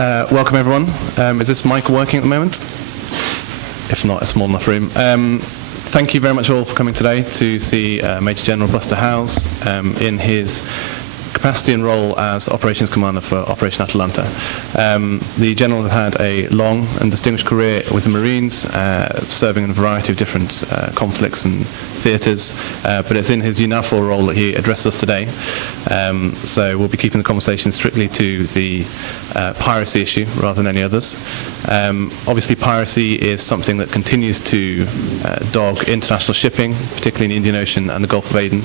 Welcome everyone. Is this mic working at the moment? If not, it's a small enough room. Thank you very much all for coming today to see Major General Buster Howes in his capacity and role as Operations Commander for Operation Atalanta. The General has had a long and distinguished career with the Marines, serving in a variety of different conflicts and theatres, but it's in his UNAVFOR role that he addresses us today. So we'll be keeping the conversation strictly to the piracy issue rather than any others. Obviously piracy is something that continues to dog international shipping, particularly in the Indian Ocean and the Gulf of Aden.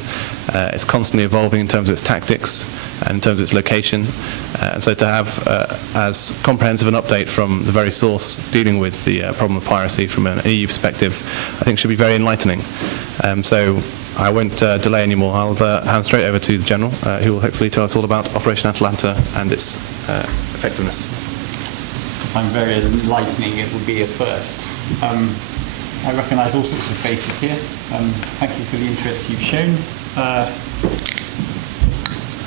It's constantly evolving in terms of its tactics and in terms of its location. And so to have as comprehensive an update from the very source dealing with the problem of piracy from an EU perspective, I think should be very enlightening. So I won't delay anymore. I'll hand straight over to the General, who will hopefully tell us all about Operation Atalanta and its effectiveness. If I'm very enlightening, it would be a first. I recognise all sorts of faces here. Thank you for the interest you've shown.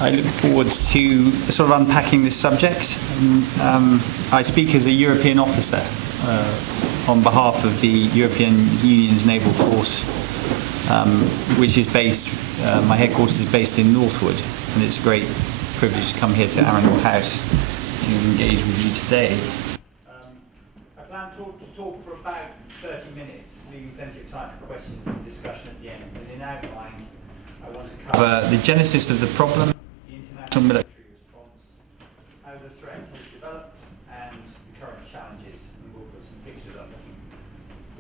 I look forward to sort of unpacking this subject. I speak as a European officer on behalf of the European Union's naval force, which is based, my headquarters is based in Northwood, and it's a great privilege to come here to Arundel House to engage with you today. I plan to talk for about 30 minutes, leaving plenty of time for questions and discussion at the end. And in outline, I want to cover the genesis of the problem, the international military response, how the threat has developed, and the current challenges. And we'll put some pictures up.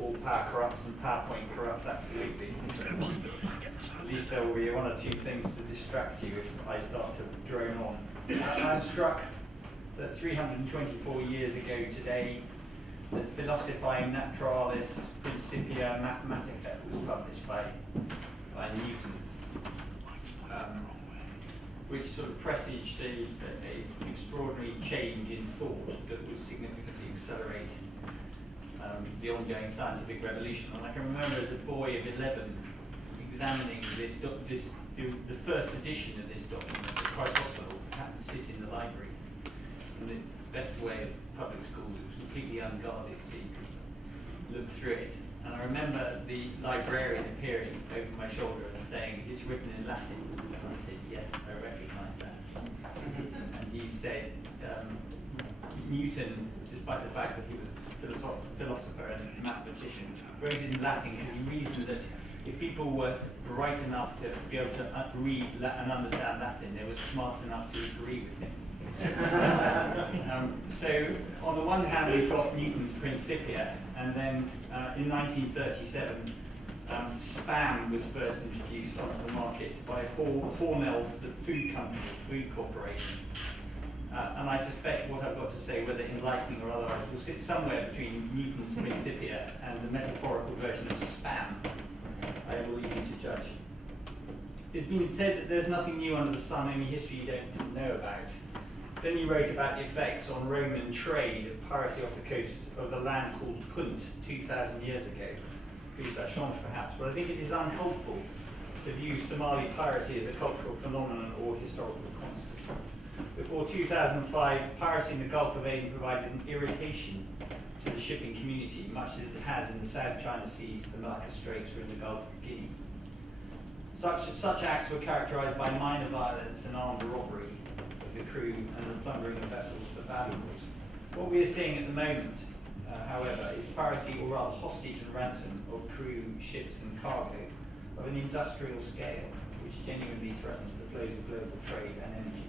All power corrupts and PowerPoint corrupts absolutely. At least there will be one or two things to distract you if I start to drone on. I'm struck that 324 years ago today, the Philosophiae Naturalis Principia Mathematica was published by Newton, which sort of presaged an extraordinary change in thought that would significantly accelerate the ongoing scientific revolution. And I can remember as a boy of 11 examining the first edition of this document at Christ Hospital. I had to sit in the library. And the best way of public schools, it was completely unguarded, so you could look through it. And I remember the librarian appearing over my shoulder and saying, "It's written in Latin." And I said, "Yes, I recognise that." And he said, Newton, despite the fact that he was a philosopher and mathematician, wrote it in Latin because he reasoned that if people were bright enough to be able to read and understand Latin, they were smart enough to agree with him. So on the one hand, we've got Newton's Principia, and then in 1937, Spam was first introduced onto the market by Hormel's, the food company, food corporation. And I suspect what I've got to say, whether enlightening or otherwise, will sit somewhere between Newton's Principia and the metaphorical version of Spam. I will leave you to judge. It's been said that there's nothing new under the sun, any history you don't know about. Then he wrote about the effects on Roman trade of piracy off the coast of the land called Punt 2,000 years ago. Plus ça change perhaps, but I think it is unhelpful to view Somali piracy as a cultural phenomenon or historical constant. Before 2005, piracy in the Gulf of Aden provided an irritation to the shipping community, much as it has in the South China Seas, the Malacca Straits, or in the Gulf of Guinea. Such acts were characterized by minor violence and armed robbery of the crew and the plundering of vessels for valuables. What we are seeing at the moment, however, is piracy, or rather hostage and ransom, of crew, ships and cargo of an industrial scale, which genuinely threatens the flows of global trade and energy.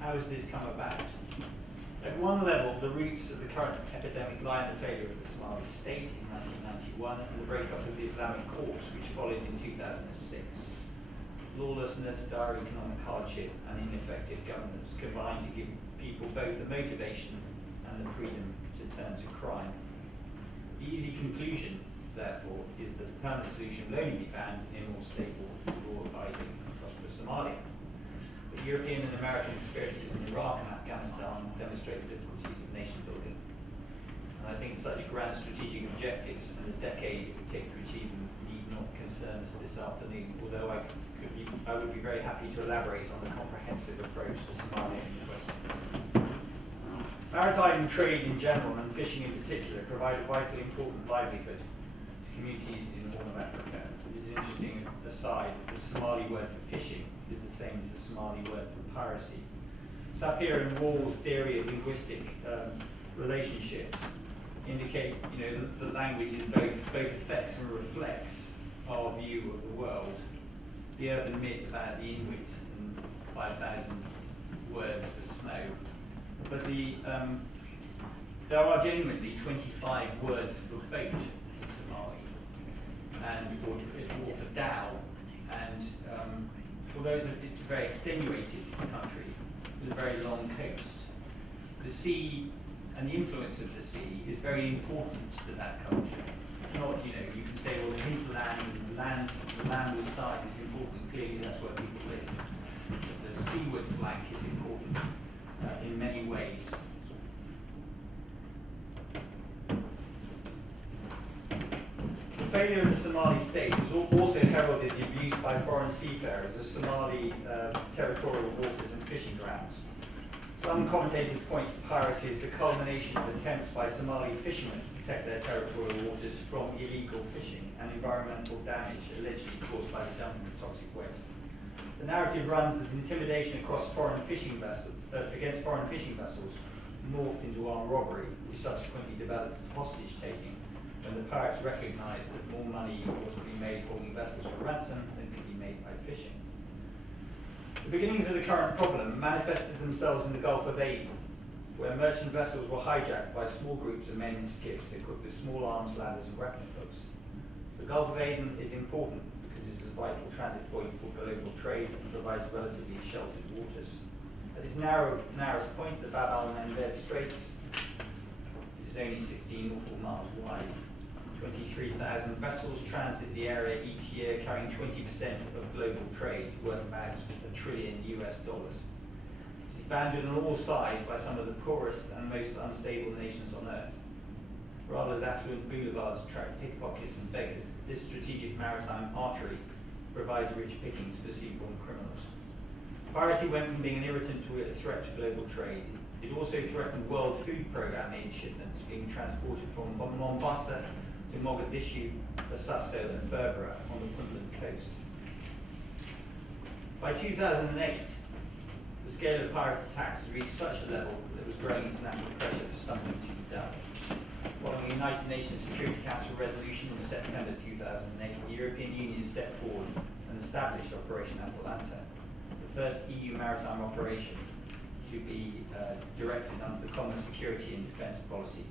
How has this come about? At one level, the roots of the current epidemic lie in the failure of the Somali state in 1991 and the breakup of the Islamic Corps, which followed in 2006. Lawlessness, dire economic hardship, and ineffective governance combine to give people both the motivation and the freedom to turn to crime. The easy conclusion, therefore, is that the permanent solution will only be found in a more stable, law-abiding, and prosperous Somalia. But European and American experiences in Iraq and Afghanistan demonstrate the difficulties of nation building. And I think such grand strategic objectives and the decades it would take to achieve them need not concern us this afternoon, although I would be very happy to elaborate on the comprehensive approach to Somalia in the questions. Maritime trade in general and fishing in particular provide a vitally important livelihood to communities in the Horn of Africa. It is an interesting aside, the Somali word for fishing is the same as the Somali word for piracy. Sapir and Wall's theory of linguistic relationships indicate, the language is both affects and reflects our view of the world. The urban myth about the Inuit and 5,000 words for snow. But there are genuinely 25 words for boat in Somali, or for dhow, and although it's a very extenuated country with a very long coast, the sea and the influence of the sea is very important to that culture. It's not, you can say, well, the hinterland and the landward side is important. Clearly, that's where people live. But the seaward flank is important in many ways. The failure of the Somali state has also heralded the abuse by foreign seafarers of Somali territorial waters and fishing grounds. Some commentators point to piracy as the culmination of attempts by Somali fishermen to protect their territorial waters from illegal fishing and environmental damage allegedly caused by the dumping of toxic waste. The narrative runs that intimidation against foreign fishing vessels morphed into armed robbery, which subsequently developed into hostage-taking when the pirates recognized that more money was to be made holding vessels for ransom than could be made by fishing. The beginnings of the current problem manifested themselves in the Gulf of Aden, where merchant vessels were hijacked by small groups of men in skiffs equipped with small arms, ladders, and grappling hooks. The Gulf of Aden is important because it is a vital transit point for global trade and provides relatively sheltered waters. At its narrowest point, the Bab al-Mandeb Straits, it is only 16 nautical miles wide. 23,000 vessels transit the area each year, carrying 20% of global trade, worth about $1 trillion US. It is bounded on all sides by some of the poorest and most unstable nations on Earth. Rather as affluent boulevards attract pickpockets and beggars, this strategic maritime artery provides rich pickings for seaborne criminals. Piracy went from being an irritant to a threat to global trade. It also threatened World Food Programme aid shipments being transported from Mombasa to Mogadishu, Bosaso, and Berbera on the Puntland coast. By 2008, the scale of pirate attacks had reached such a level that there was growing international pressure for something to be done. Following the United Nations Security Council resolution in September 2008, the European Union stepped forward and established Operation Atalanta, the first EU maritime operation to be directed under the Common Security and Defence Policy.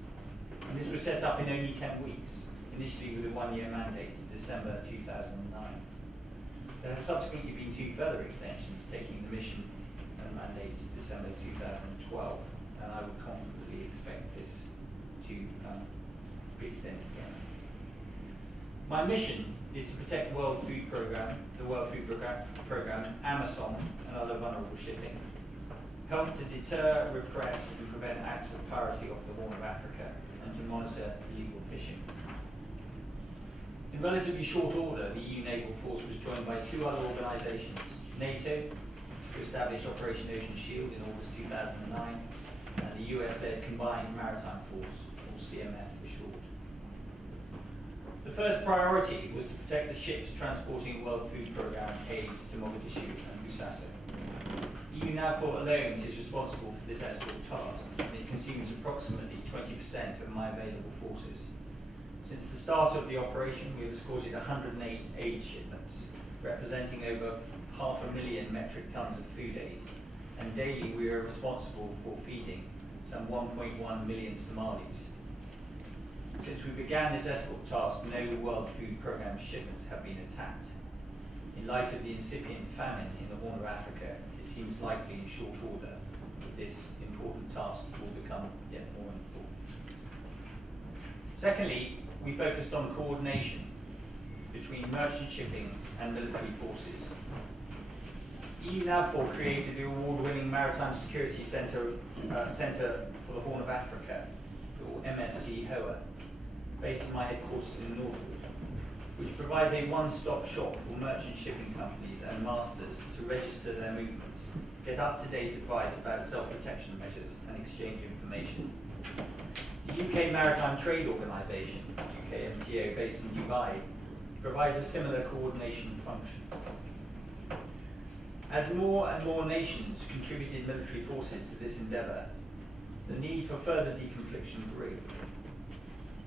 And this was set up in only 10 weeks, initially with a one-year mandate to December 2009. There have subsequently been two further extensions, taking the mission and mandate to December 2012, and I would confidently expect this to be extended again. My mission is to protect the World Food Programme, Amazon, and other vulnerable shipping, help to deter, repress, and prevent acts of piracy off the Horn of Africa, and to monitor illegal fishing. In relatively short order, the EU naval force was joined by two other organisations, NATO, to establish Operation Ocean Shield in August 2009, and the US-led Combined Maritime Force, or CMF for short. The first priority was to protect the ships transporting World Food Programme aid to Mogadishu and Bosaso. EUNAVFOR alone is responsible for this escort task, and it consumes approximately 20% of my available forces. Since the start of the operation, we have escorted 108 aid shipments, representing over 500,000 metric tons of food aid, and daily we are responsible for feeding some 1.1 million Somalis. Since we began this escort task, no World Food Programme shipments have been attacked. In light of the incipient famine in the Horn of Africa, it seems likely in short order that this important task will become yet more important. Secondly, we focused on coordination between merchant shipping and military forces. EUNAVFOR created the award-winning Maritime Security Centre for the Horn of Africa, or MSC HOA, based in my headquarters in Northwood, which provides a one-stop shop for merchant shipping companies and masters to register their movements, get up-to-date advice about self-protection measures and exchange information. The UK Maritime Trade Organisation, UKMTO, based in Dubai, provides a similar coordination function. As more and more nations contributed military forces to this endeavour, the need for further deconfliction grew.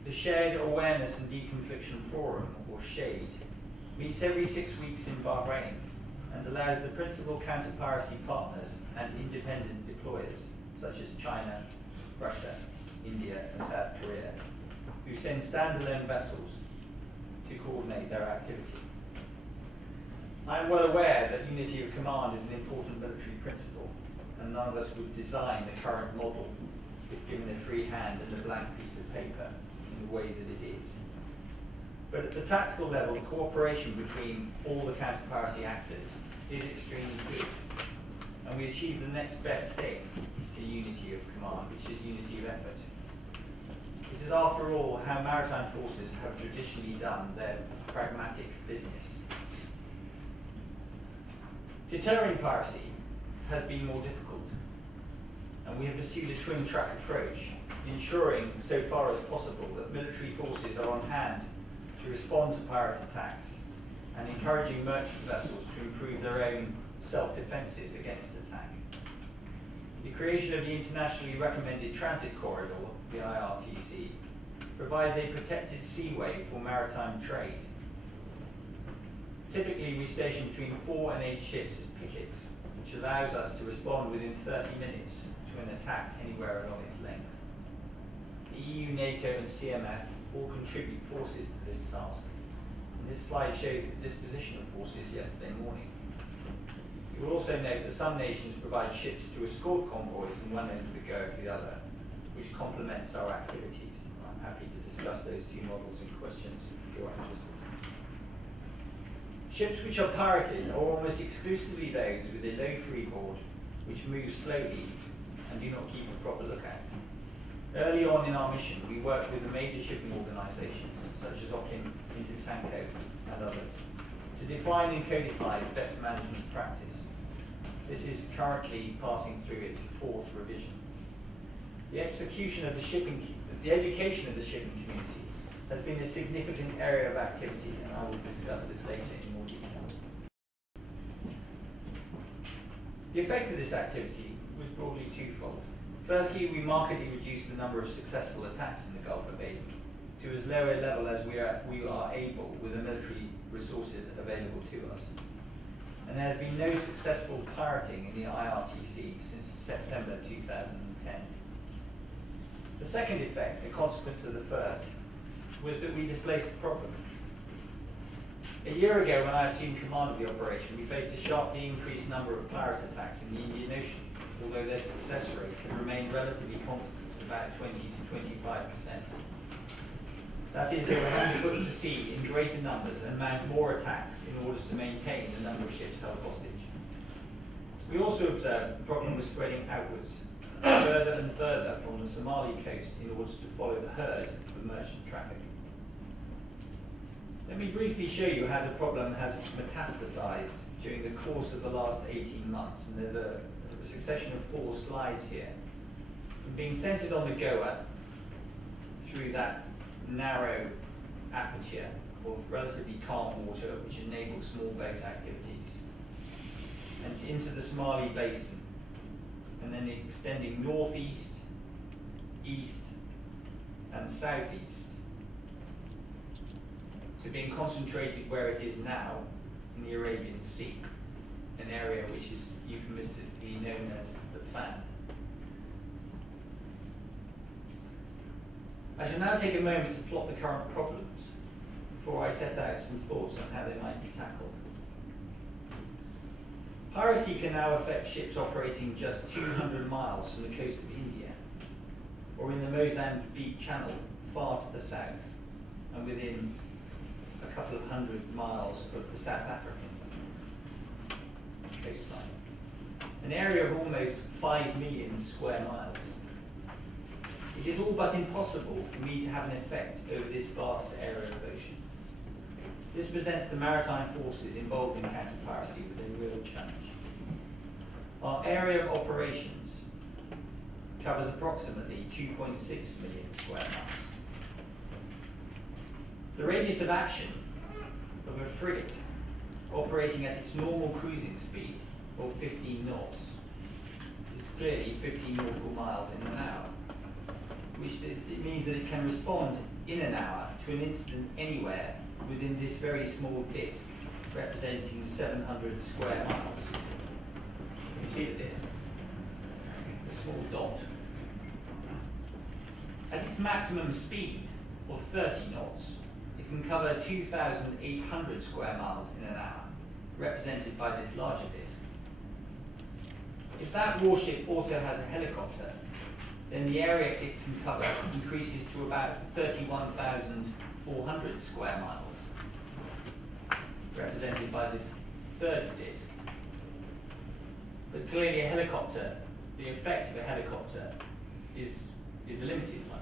The Shared Awareness and Deconfliction Forum, or SHADE, meets every 6 weeks in Bahrain and allows the principal counter-piracy partners and independent deployers, such as China, Russia, India and South Korea, who send standalone vessels to coordinate their activity. I am well aware that unity of command is an important military principle, and none of us would design the current model if given a free hand and a blank piece of paper in the way that it is. But at the tactical level, cooperation between all the counter-piracy actors is extremely good, and we achieve the next best thing to unity of command, which is unity of effort. This is, after all, how maritime forces have traditionally done their pragmatic business. Deterring piracy has been more difficult, and we have pursued a twin-track approach, ensuring, so far as possible, that military forces are on hand to respond to pirate attacks, and encouraging merchant vessels to improve their own self-defences against attack. The creation of the internationally recommended transit corridor, the IRTC, provides a protected seaway for maritime trade. Typically, we station between 4 and 8 ships as pickets, which allows us to respond within 30 minutes to an attack anywhere along its length. The EU, NATO and CMF all contribute forces to this task. And this slide shows the disposition of forces yesterday morning. You will also note that some nations provide ships to escort convoys from one end of the go to the other, which complements our activities. I'm happy to discuss those two models in questions if you are interested. Ships which are pirated are almost exclusively those with a low freeboard, which move slowly and do not keep a proper lookout. Early on in our mission, we worked with the major shipping organisations, such as OCIM, Intertanko, and others, to define and codify best management practice. This is currently passing through its 4th revision. The education of the shipping community has been a significant area of activity, and I will discuss this later in more detail. The effect of this activity was broadly twofold. Firstly, we markedly reduced the number of successful attacks in the Gulf of Aden to as low a level as we are able with the military resources available to us. And there has been no successful pirating in the IRTC since September 2010. The second effect, a consequence of the first, was that we displaced the problem. A year ago, when I assumed command of the operation, we faced a sharply increased number of pirate attacks in the Indian Ocean, although their success rate had remained relatively constant at about 20 to 25%. That is, they were having to put to sea in greater numbers and mount more attacks in order to maintain the number of ships held hostage. We also observed the problem was spreading outwards, further and further from the Somali coast in order to follow the herd of merchant traffic. Let me briefly show you how the problem has metastasized during the course of the last 18 months, and there's a succession of 4 slides here. From being centered on the Goa through that narrow aperture of relatively calm water which enables small boat activities, and into the Somali Basin, and then extending northeast, east, and southeast, to being concentrated where it is now in the Arabian Sea, an area which is euphemistically known as the Fan. I shall now take a moment to plot the current problems before I set out some thoughts on how they might be tackled. Piracy can now affect ships operating just 200 miles from the coast of India, or in the Mozambique Channel far to the south, and within a couple of hundred miles of the South African coastline, an area of almost 5 million square miles. It is all but impossible for me to have an effect over this vast area of ocean. This presents the maritime forces involved in counter-piracy with a real challenge. Our area of operations covers approximately 2.6 million square miles. The radius of action of a frigate operating at its normal cruising speed of 15 knots is clearly 15 nautical miles in an hour, which it means that it can respond in an hour to an incident anywhere within this very small disk, representing 700 square miles. Can you see the disk? A small dot. At its maximum speed of 30 knots, it can cover 2,800 square miles in an hour, represented by this larger disk. If that warship also has a helicopter, then the area it can cover increases to about 31,400 square miles, represented by this third disk. But clearly a helicopter, the effect of a helicopter is a limited one.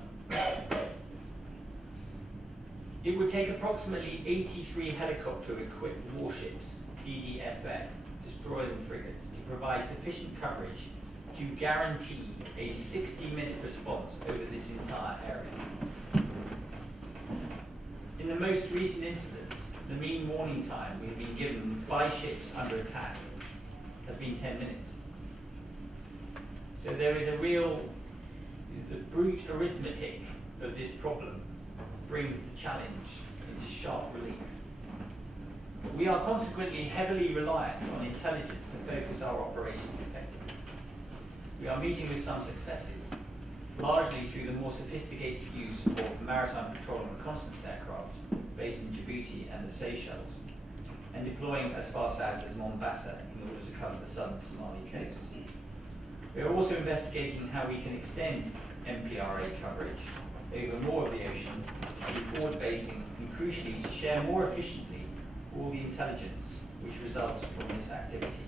It would take approximately 83 helicopter-equipped warships, DDFF, destroyers and frigates, to provide sufficient coverage to guarantee a 60-minute response over this entire area. In the most recent incidents, the mean warning time we have been given by ships under attack has been 10 minutes. So there is a real, the brute arithmetic of this problem brings the challenge into sharp relief. We are consequently heavily reliant on intelligence to focus our operations effectively. We are meeting with some successes, largely through the more sophisticated use of maritime patrol and reconnaissance aircraft based in Djibouti and the Seychelles, and deploying as far south as Mombasa in order to cover the southern Somali coast. We are also investigating how we can extend MPRA coverage over more of the ocean through forward basing and crucially to share more efficiently all the intelligence which results from this activity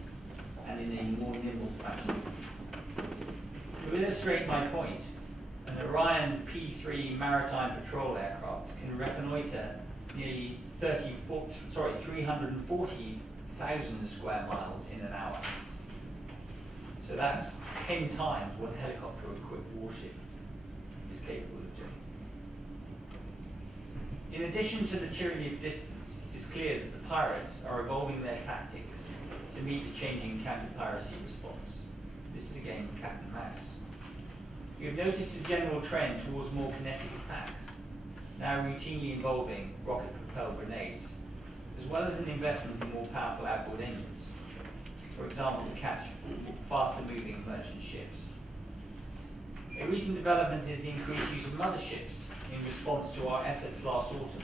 and in a more nimble fashion. To illustrate my point, an Orion P-3 maritime patrol aircraft can reconnoiter nearly 340,000 square miles in an hour. So that's 10 times what a helicopter-equipped warship is capable of doing. In addition to the tyranny of distance, it is clear that the pirates are evolving their tactics to meet the changing counter-piracy response. This is a game of cat and mouse. We have noticed a general trend towards more kinetic attacks, now routinely involving rocket-propelled grenades, as well as an investment in more powerful outboard engines, for example, to catch faster-moving merchant ships. A recent development is the increased use of motherships in response to our efforts last autumn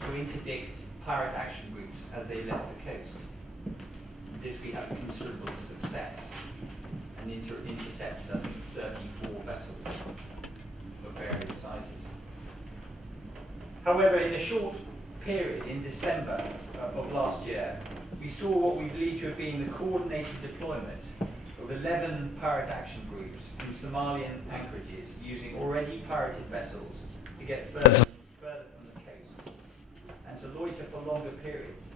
to interdict pirate action groups as they left the coast. In this we had considerable success and intercepted, I think, 34 vessels of various sizes. However, in a short period, in December of last year, we saw what we believe to have been the coordinated deployment of 11 pirate action groups from Somalian anchorages using already pirated vessels to get further from the coast and to loiter for longer periods,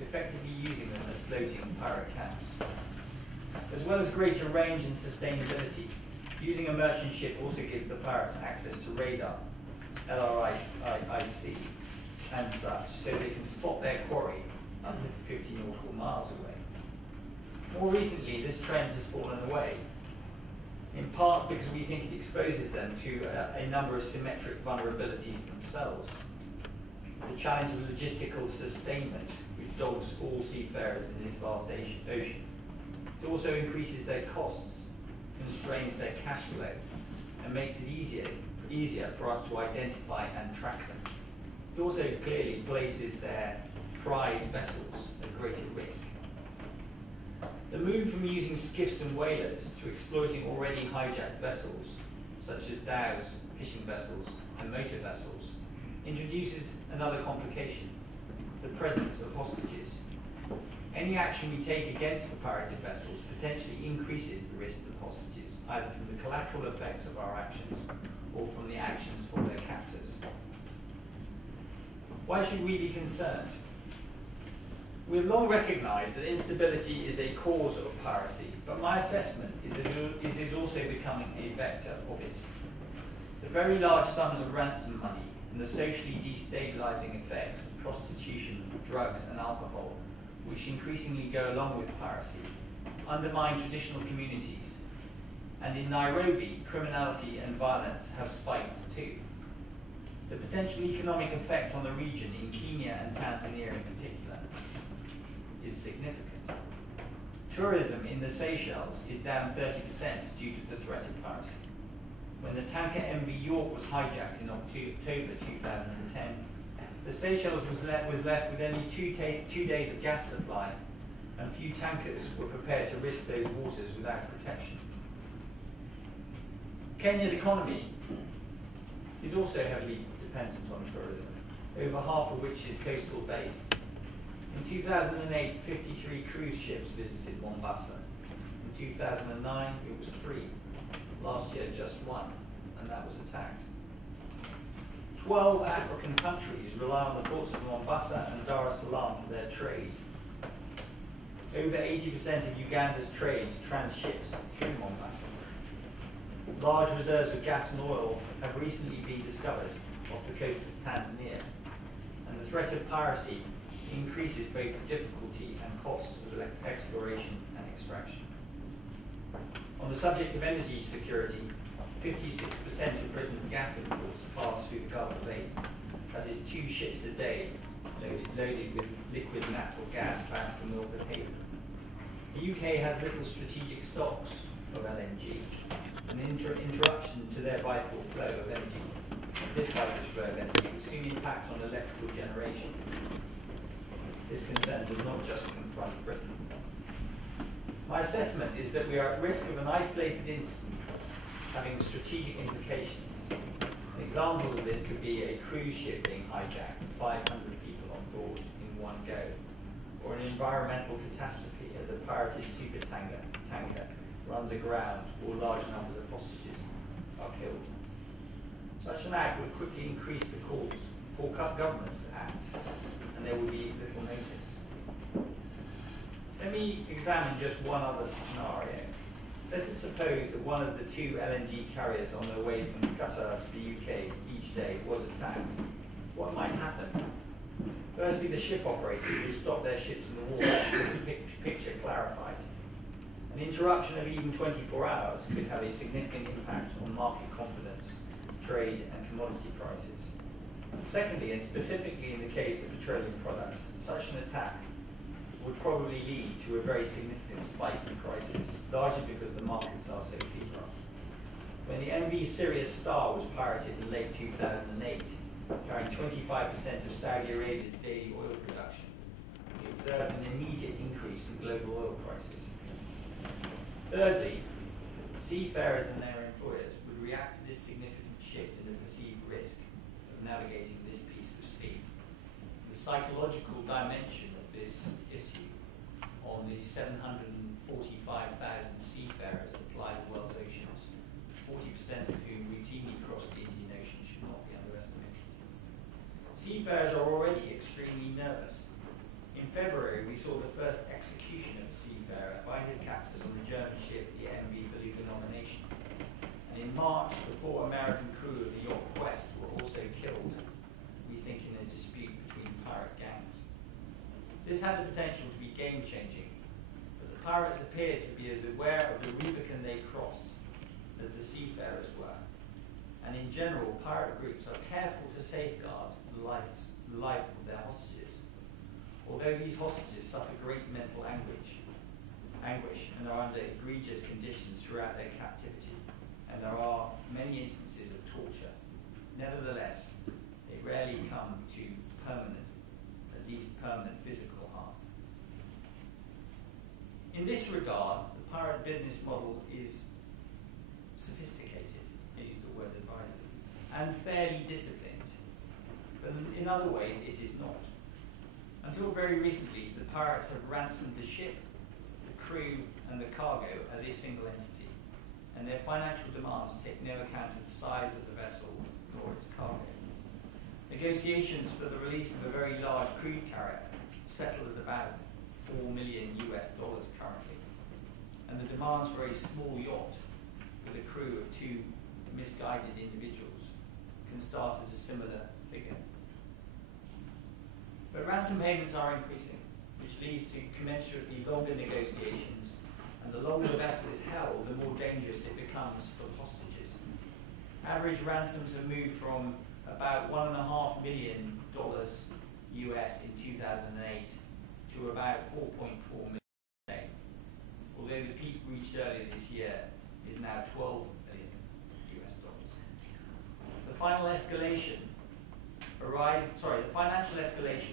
effectively using them as floating pirate camps. As well as greater range and sustainability, using a merchant ship also gives the pirates access to radar, LRIC, and such, so they can spot their quarry under 50 nautical miles away. More recently, this trend has fallen away, in part because we think it exposes them to a number of symmetric vulnerabilities themselves. The challenge of logistical sustainment, which dogs all seafarers in this vast ocean. It also increases their costs, constrains their cash flow, and makes it easier for us to identify and track them. It also clearly places their prize vessels at greater risk. The move from using skiffs and whalers to exploiting already hijacked vessels, such as dhows, fishing vessels, and motor vessels, introduces another complication, the presence of hostages. Any action we take against the pirated vessels potentially increases the risk of hostages, either from the collateral effects of our actions or from the actions of their captors. Why should we be concerned? We've long recognised that instability is a cause of piracy, but my assessment is that it is also becoming a vector of it. The very large sums of ransom money and the socially destabilising effects of prostitution, drugs and alcohol, which increasingly go along with piracy, undermine traditional communities. And in Nairobi, criminality and violence have spiked too. The potential economic effect on the region in Kenya and Tanzania in particular is significant. Tourism in the Seychelles is down 30% due to the threat of piracy. When the tanker MV York was hijacked in October 2010, the Seychelles was left with only two days of gas supply, and few tankers were prepared to risk those waters without protection. Kenya's economy is also heavily dependent on tourism, over half of which is coastal based. In 2008, 53 cruise ships visited Mombasa. In 2009, it was 3. Last year, just 1, and that was attacked. 12 African countries rely on the ports of Mombasa and Dar es Salaam for their trade. Over 80% of Uganda's trade transships through Mombasa. Large reserves of gas and oil have recently been discovered off the coast of Tanzania, and the threat of piracy increases both the difficulty and cost of exploration and extraction. On the subject of energy security, 56% of Britain's gas imports pass through the Gulf of Aden. That is 2 ships a day loaded with liquid natural gas bound from Milford Haven. The UK has little strategic stocks of LNG. An interruption to their vital flow of energy, this vital flow of energy, will soon impact on electrical generation. This concern does not just confront Britain. My assessment is that we are at risk of an isolated incident having strategic implications. An example of this could be a cruise ship being hijacked and 500 people on board in one go, or an environmental catastrophe as a pirated supertanker runs aground or large numbers of hostages are killed. Such an act would quickly increase the calls for governments to act, and there would be little notice. Let me examine just one other scenario. Let us suppose that one of the 2 LNG carriers on their way from Qatar to the UK each day was attacked. What might happen? Firstly, the ship operator would stop their ships in the water until the picture clarified. An interruption of even 24 hours could have a significant impact on market confidence, trade and commodity prices. Secondly, and specifically in the case of petroleum products, such an attack would probably lead to a very significant spike in prices, largely because the markets are so febrile. When the MV Sirius Star was pirated in late 2008, carrying 25% of Saudi Arabia's daily oil production, we observed an immediate increase in global oil prices. Thirdly, seafarers and their employers would react to this significant shift in the perceived risk of navigating this piece of sea. The psychological dimension of this issue on the 745,000 seafarers that ply the world's oceans, 40% of whom routinely cross the Indian Ocean, should not be underestimated. Seafarers are already extremely nervous. In February, we saw the first execution of a seafarer by his captors on the German ship, the MV Beluga Nomination. And in March, the 4 American crew of the Yacht Quest were also killed, we think in a dispute between pirate gangs. This had the potential to be game-changing, but the pirates appeared to be as aware of the Rubicon they crossed as the seafarers were. And in general, pirate groups are careful to safeguard the life of their hostages. Although these hostages suffer great mental anguish and are under egregious conditions throughout their captivity, and there are many instances of torture, nevertheless, they rarely come to permanent, at least permanent physical harm. In this regard, the pirate business model is sophisticated, I use the word advisedly, and fairly disciplined, but in other ways it is not. Until very recently, the pirates have ransomed the ship, the crew, and the cargo as a single entity, and their financial demands take no account of the size of the vessel nor its cargo. Negotiations for the release of a very large crude carrier settled at about $4 million currently. And the demands for a small yacht with a crew of 2 misguided individuals can start at a similar figure. But ransom payments are increasing, which leads to commensurately longer negotiations, and the longer the vessel is held, the more dangerous it becomes for hostages. Average ransoms have moved from about $1.5 million US in 2008 to about 4.4 million today, although the peak reached earlier this year is now 12 million US dollars. The financial escalation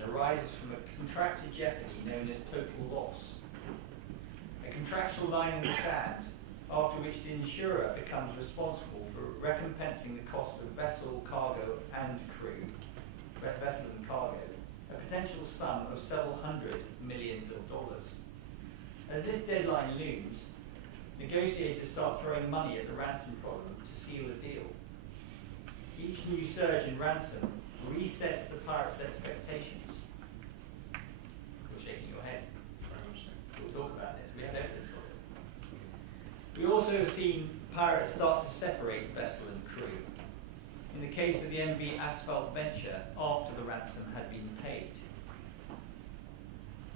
arises from a contracted jeopardy known as total loss, a contractual line in the sand after which the insurer becomes responsible for recompensing the cost of vessel, cargo and crew, vessel and cargo, a potential sum of several hundred millions of dollars. As this deadline looms, negotiators start throwing money at the ransom problem to seal a deal. Each new surge in ransom resets the pirates' expectations. You're shaking your head. We'll talk about this. We have evidence of it. We also have seen pirates start to separate vessel and crew. In the case of the MV Asphalt Venture, after the ransom had been paid.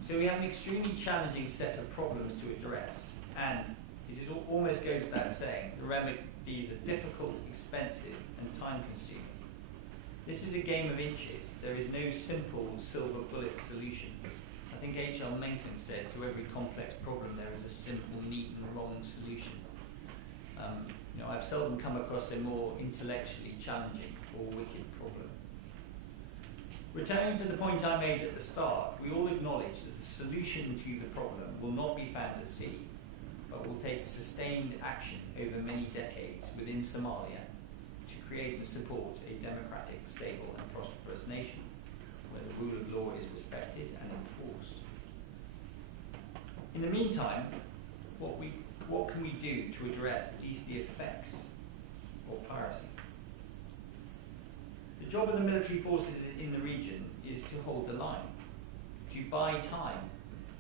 So we have an extremely challenging set of problems to address, and it almost goes without saying, the remedies are difficult, expensive, and time-consuming. This is a game of inches. There is no simple silver bullet solution. I think H.L. Mencken said, to every complex problem there is a simple, neat, and wrong solution. I've seldom come across a more intellectually challenging or wicked problem. Returning to the point I made at the start, we all acknowledge that the solution to the problem will not be found at sea, but will take sustained action over many decades within Somalia to create and support a democratic, stable and prosperous nation where the rule of law is respected and enforced. In the meantime, what can we do to address at least the effects of piracy? The job of the military forces in the region is to hold the line, to buy time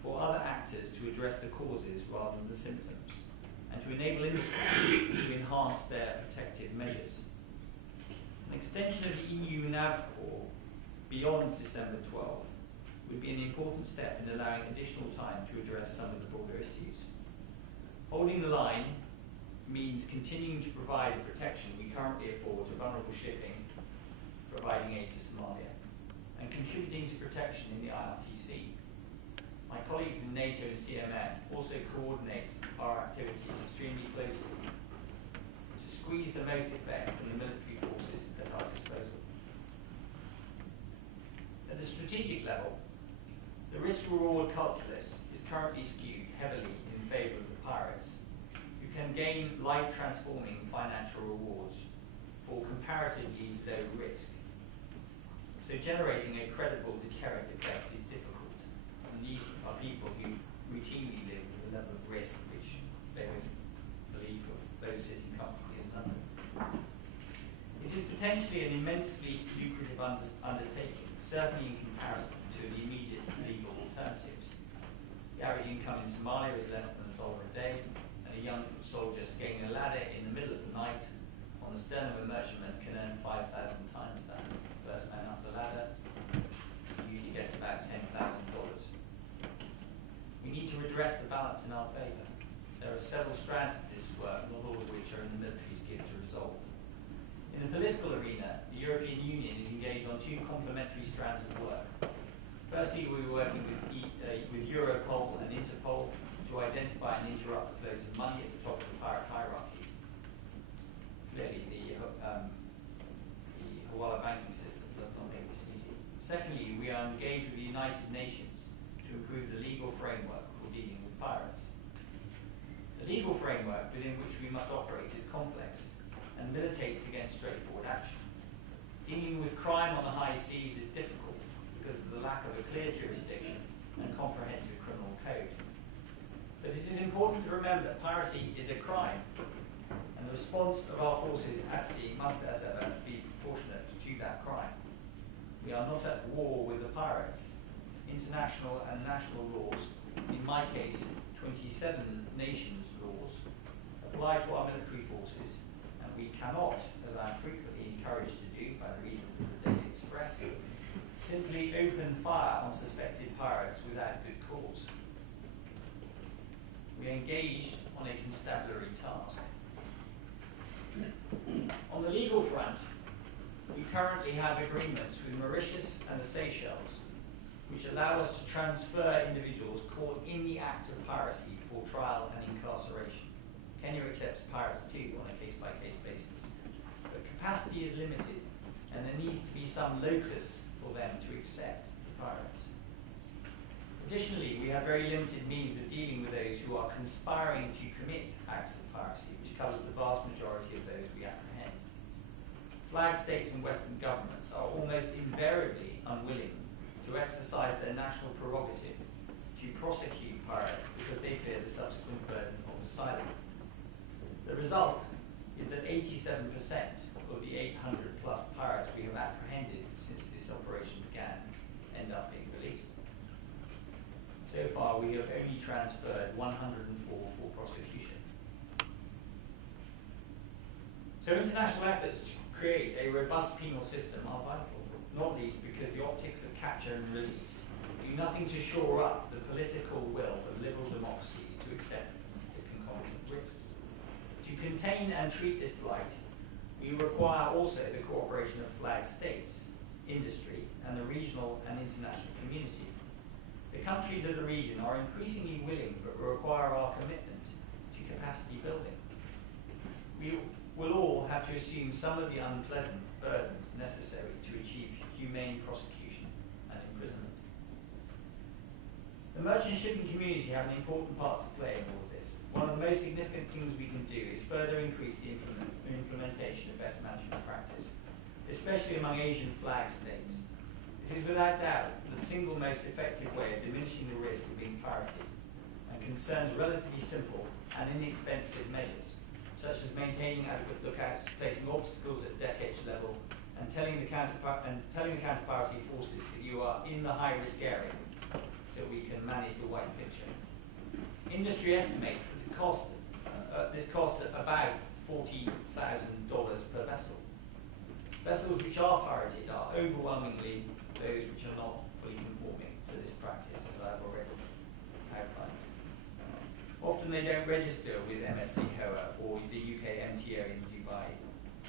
for other actors to address the causes rather than the symptoms, and to enable industry to enhance their protective measures. An extension of the EUNAVFOR beyond December 12 would be an important step in allowing additional time to address some of the broader issues. Holding the line means continuing to provide the protection we currently afford to vulnerable shipping, providing aid to Somalia, and contributing to protection in the IRTC. My colleagues in NATO and CMF also coordinate our activities extremely closely to squeeze the most effect from the military forces at our disposal. At the strategic level, the risk-reward calculus is currently skewed heavily in favour of the pirates, who can gain life-transforming financial rewards for comparatively low risk. So generating a credible deterrent effect is difficult, and these are people who routinely live with a level of risk which bears belief of those sitting comfortably in London. It is potentially an immensely lucrative undertaking, certainly in comparison to the immediate legal alternatives. The average income in Somalia is less than $1 a day, and a young foot soldier scaling a ladder in the middle of the night on the stern of a merchantman can earn 5,000 times that. First man up the ladder usually gets about $10,000. We need to redress the balance in our favour. There are several strands to this work, not all of which are in the military's gift to resolve. In the political arena, the European Union is engaged on 2 complementary strands of work. Firstly, we were working with Europol and Interpol to identify and interrupt the flows of money at the top of the pirate hierarchy. Clearly, the Hawala banking system does not make this easy. Secondly, we are engaged with the United Nations to improve the legal framework for dealing with pirates. The legal framework within which we must operate is complex and militates against straightforward action. Dealing with crime on the high seas is difficult because of the lack of a clear jurisdiction and comprehensive criminal code. But it is important to remember that piracy is a crime, and the response of our forces at sea must, as ever, be proportionate to that crime. We are not at war with the pirates. international and national laws, in my case 27 nations laws, apply to our military forces, and we cannot, as I am frequently encouraged to do by the readers of the Daily Express, simply open fire on suspected pirates without good cause. We are engaged on a constabulary task. On the legal front, we currently have agreements with Mauritius and the Seychelles which allow us to transfer individuals caught in the act of piracy for trial and incarceration. Kenya accepts pirates too on a case-by-case basis. But capacity is limited, and there needs to be some locus for them to accept the pirates. Additionally, we have very limited means of dealing with those who are conspiring to commit acts of piracy, which covers the vast majority of those we apprehend. Flag states and Western governments are almost invariably unwilling to exercise their national prerogative to prosecute pirates because they fear the subsequent burden of asylum. The result is that 87% of the 800 plus pirates we have apprehended since this operation began end up being released. So far, we have only transferred 104 for prosecution. So international efforts to create a robust penal system are vital, not least because the optics of capture and release do nothing to shore up the political will of liberal democracies to accept the concomitant risks. To contain and treat this blight, we require also the cooperation of flag states, industry, and the regional and international community. The countries of the region are increasingly willing but require our commitment to capacity building. We will all have to assume some of the unpleasant burdens necessary to achieve humane prosecution and imprisonment. The merchant shipping community have an important part to play in all of this. One of the most significant things we can do is further increase the implementation of best management practice, especially among Asian flag states. This is without doubt the single most effective way of diminishing the risk of being pirated, and concerns relatively simple and inexpensive measures, such as maintaining adequate lookouts, placing obstacles at deck edge level, and telling the counter-piracy forces that you are in the high-risk area, so we can manage the white picture. Industry estimates that this costs about $40,000 per vessel. Vessels which are pirated are overwhelmingly those which are not fully conforming to this practice, as I've already outlined. Often they don't register with MSC HOA or the UK MTO in Dubai,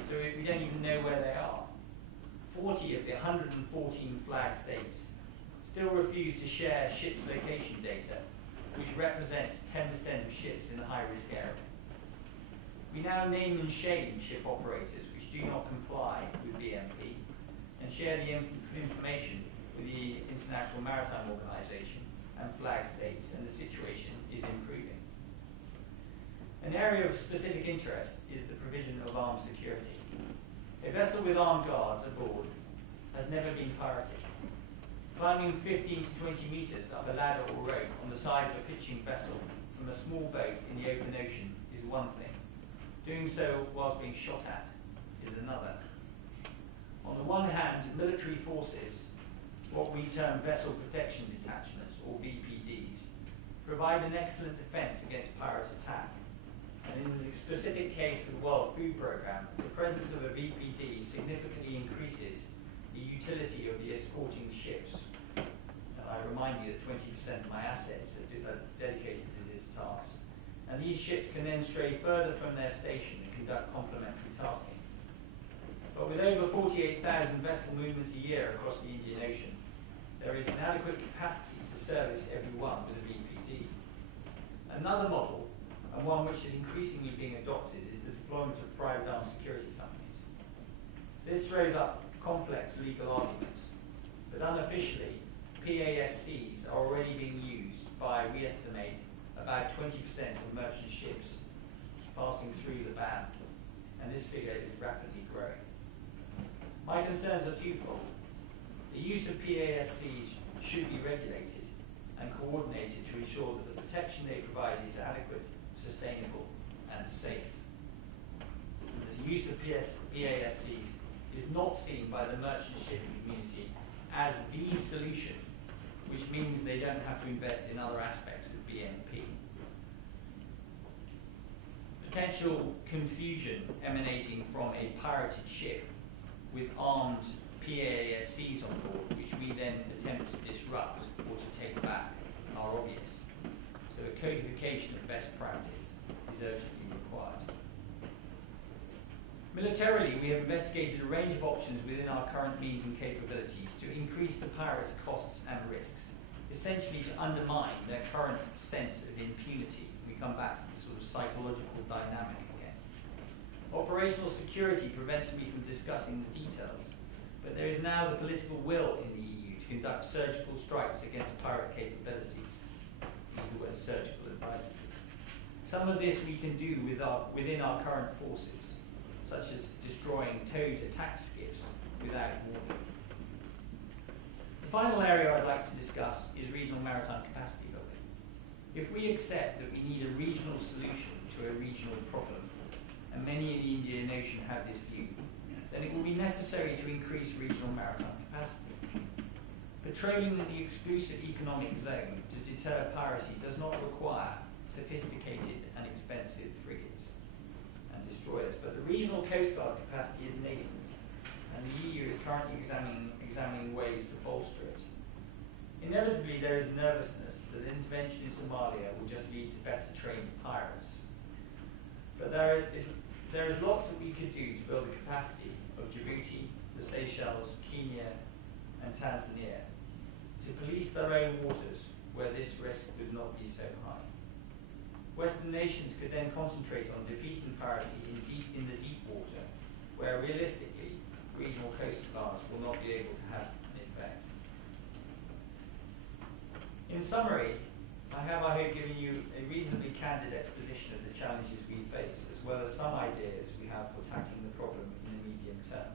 so we don't even know where they are. 40 of the 114 flag states still refuse to share ships' location data, which represents 10% of ships in the high-risk area. We now name and shame ship operators which do not comply with BMP and share the information with the International Maritime Organization and flag states, and the situation is improving. An area of specific interest is the provision of armed security. A vessel with armed guards aboard has never been pirated. Climbing 15 to 20 meters up a ladder or rope on the side of a pitching vessel from a small boat in the open ocean is one thing. Doing so whilst being shot at is another. On the one hand, military forces, what we term vessel protection detachments, or VPDs, provide an excellent defense against pirate attack. And in the specific case of the World Food Programme, the presence of a VPD significantly increases the utility of the escorting ships. And I remind you that 20% of my assets are dedicated to this task. And these ships can then stray further from their station and conduct complementary tasking. But with over 48,000 vessel movements a year across the Indian Ocean, there is inadequate capacity to service everyone with a VPD. Another model, and one which is increasingly being adopted, is the deployment of private armed security companies. This throws up complex legal arguments, but unofficially, PASCs are already being used by, we estimate, about 20% of merchant ships passing through the ban, and this figure is rapidly growing. My concerns are twofold. The use of PASCs should be regulated and coordinated to ensure that the protection they provide is adequate, sustainable, and safe. And the use of PASCs is not seen by the merchant shipping community as the solution which means they don't have to invest in other aspects of BNP. Potential confusion emanating from a pirated ship with armed PASCs on board, which we then attempt to disrupt or to take back, are obvious. So a codification of best practice is urgently required. Militarily, we have investigated a range of options within our current means and capabilities to increase the pirates' costs and risks, essentially to undermine their current sense of impunity. We come back to this sort of psychological dynamic again. Operational security prevents me from discussing the details, but there is now the political will in the EU to conduct surgical strikes against pirate capabilities. Use the word surgical advisedly. Some of this we can do within our current forces, such as destroying towed attack skiffs without warning. The final area I'd like to discuss is regional maritime capacity building. If we accept that we need a regional solution to a regional problem, and many in the Indian Ocean have this view, then it will be necessary to increase regional maritime capacity. Patrolling the exclusive economic zone to deter piracy does not require sophisticated and expensive frigates and destroyers, but the regional Coast Guard capacity is nascent, and the EU is currently examining ways to bolster it. Inevitably, there is nervousness that intervention in Somalia will just lead to better trained pirates. But there is lots that we could do to build the capacity of Djibouti, the Seychelles, Kenya, and Tanzania to police their own waters where this risk would not be so high. Western nations could then concentrate on defeating piracy in the deep water, where realistically regional coast guards will not be able to have an effect. In summary, I have, I hope, given you a reasonably candid exposition of the challenges we face, as well as some ideas we have for tackling the problem in the medium term.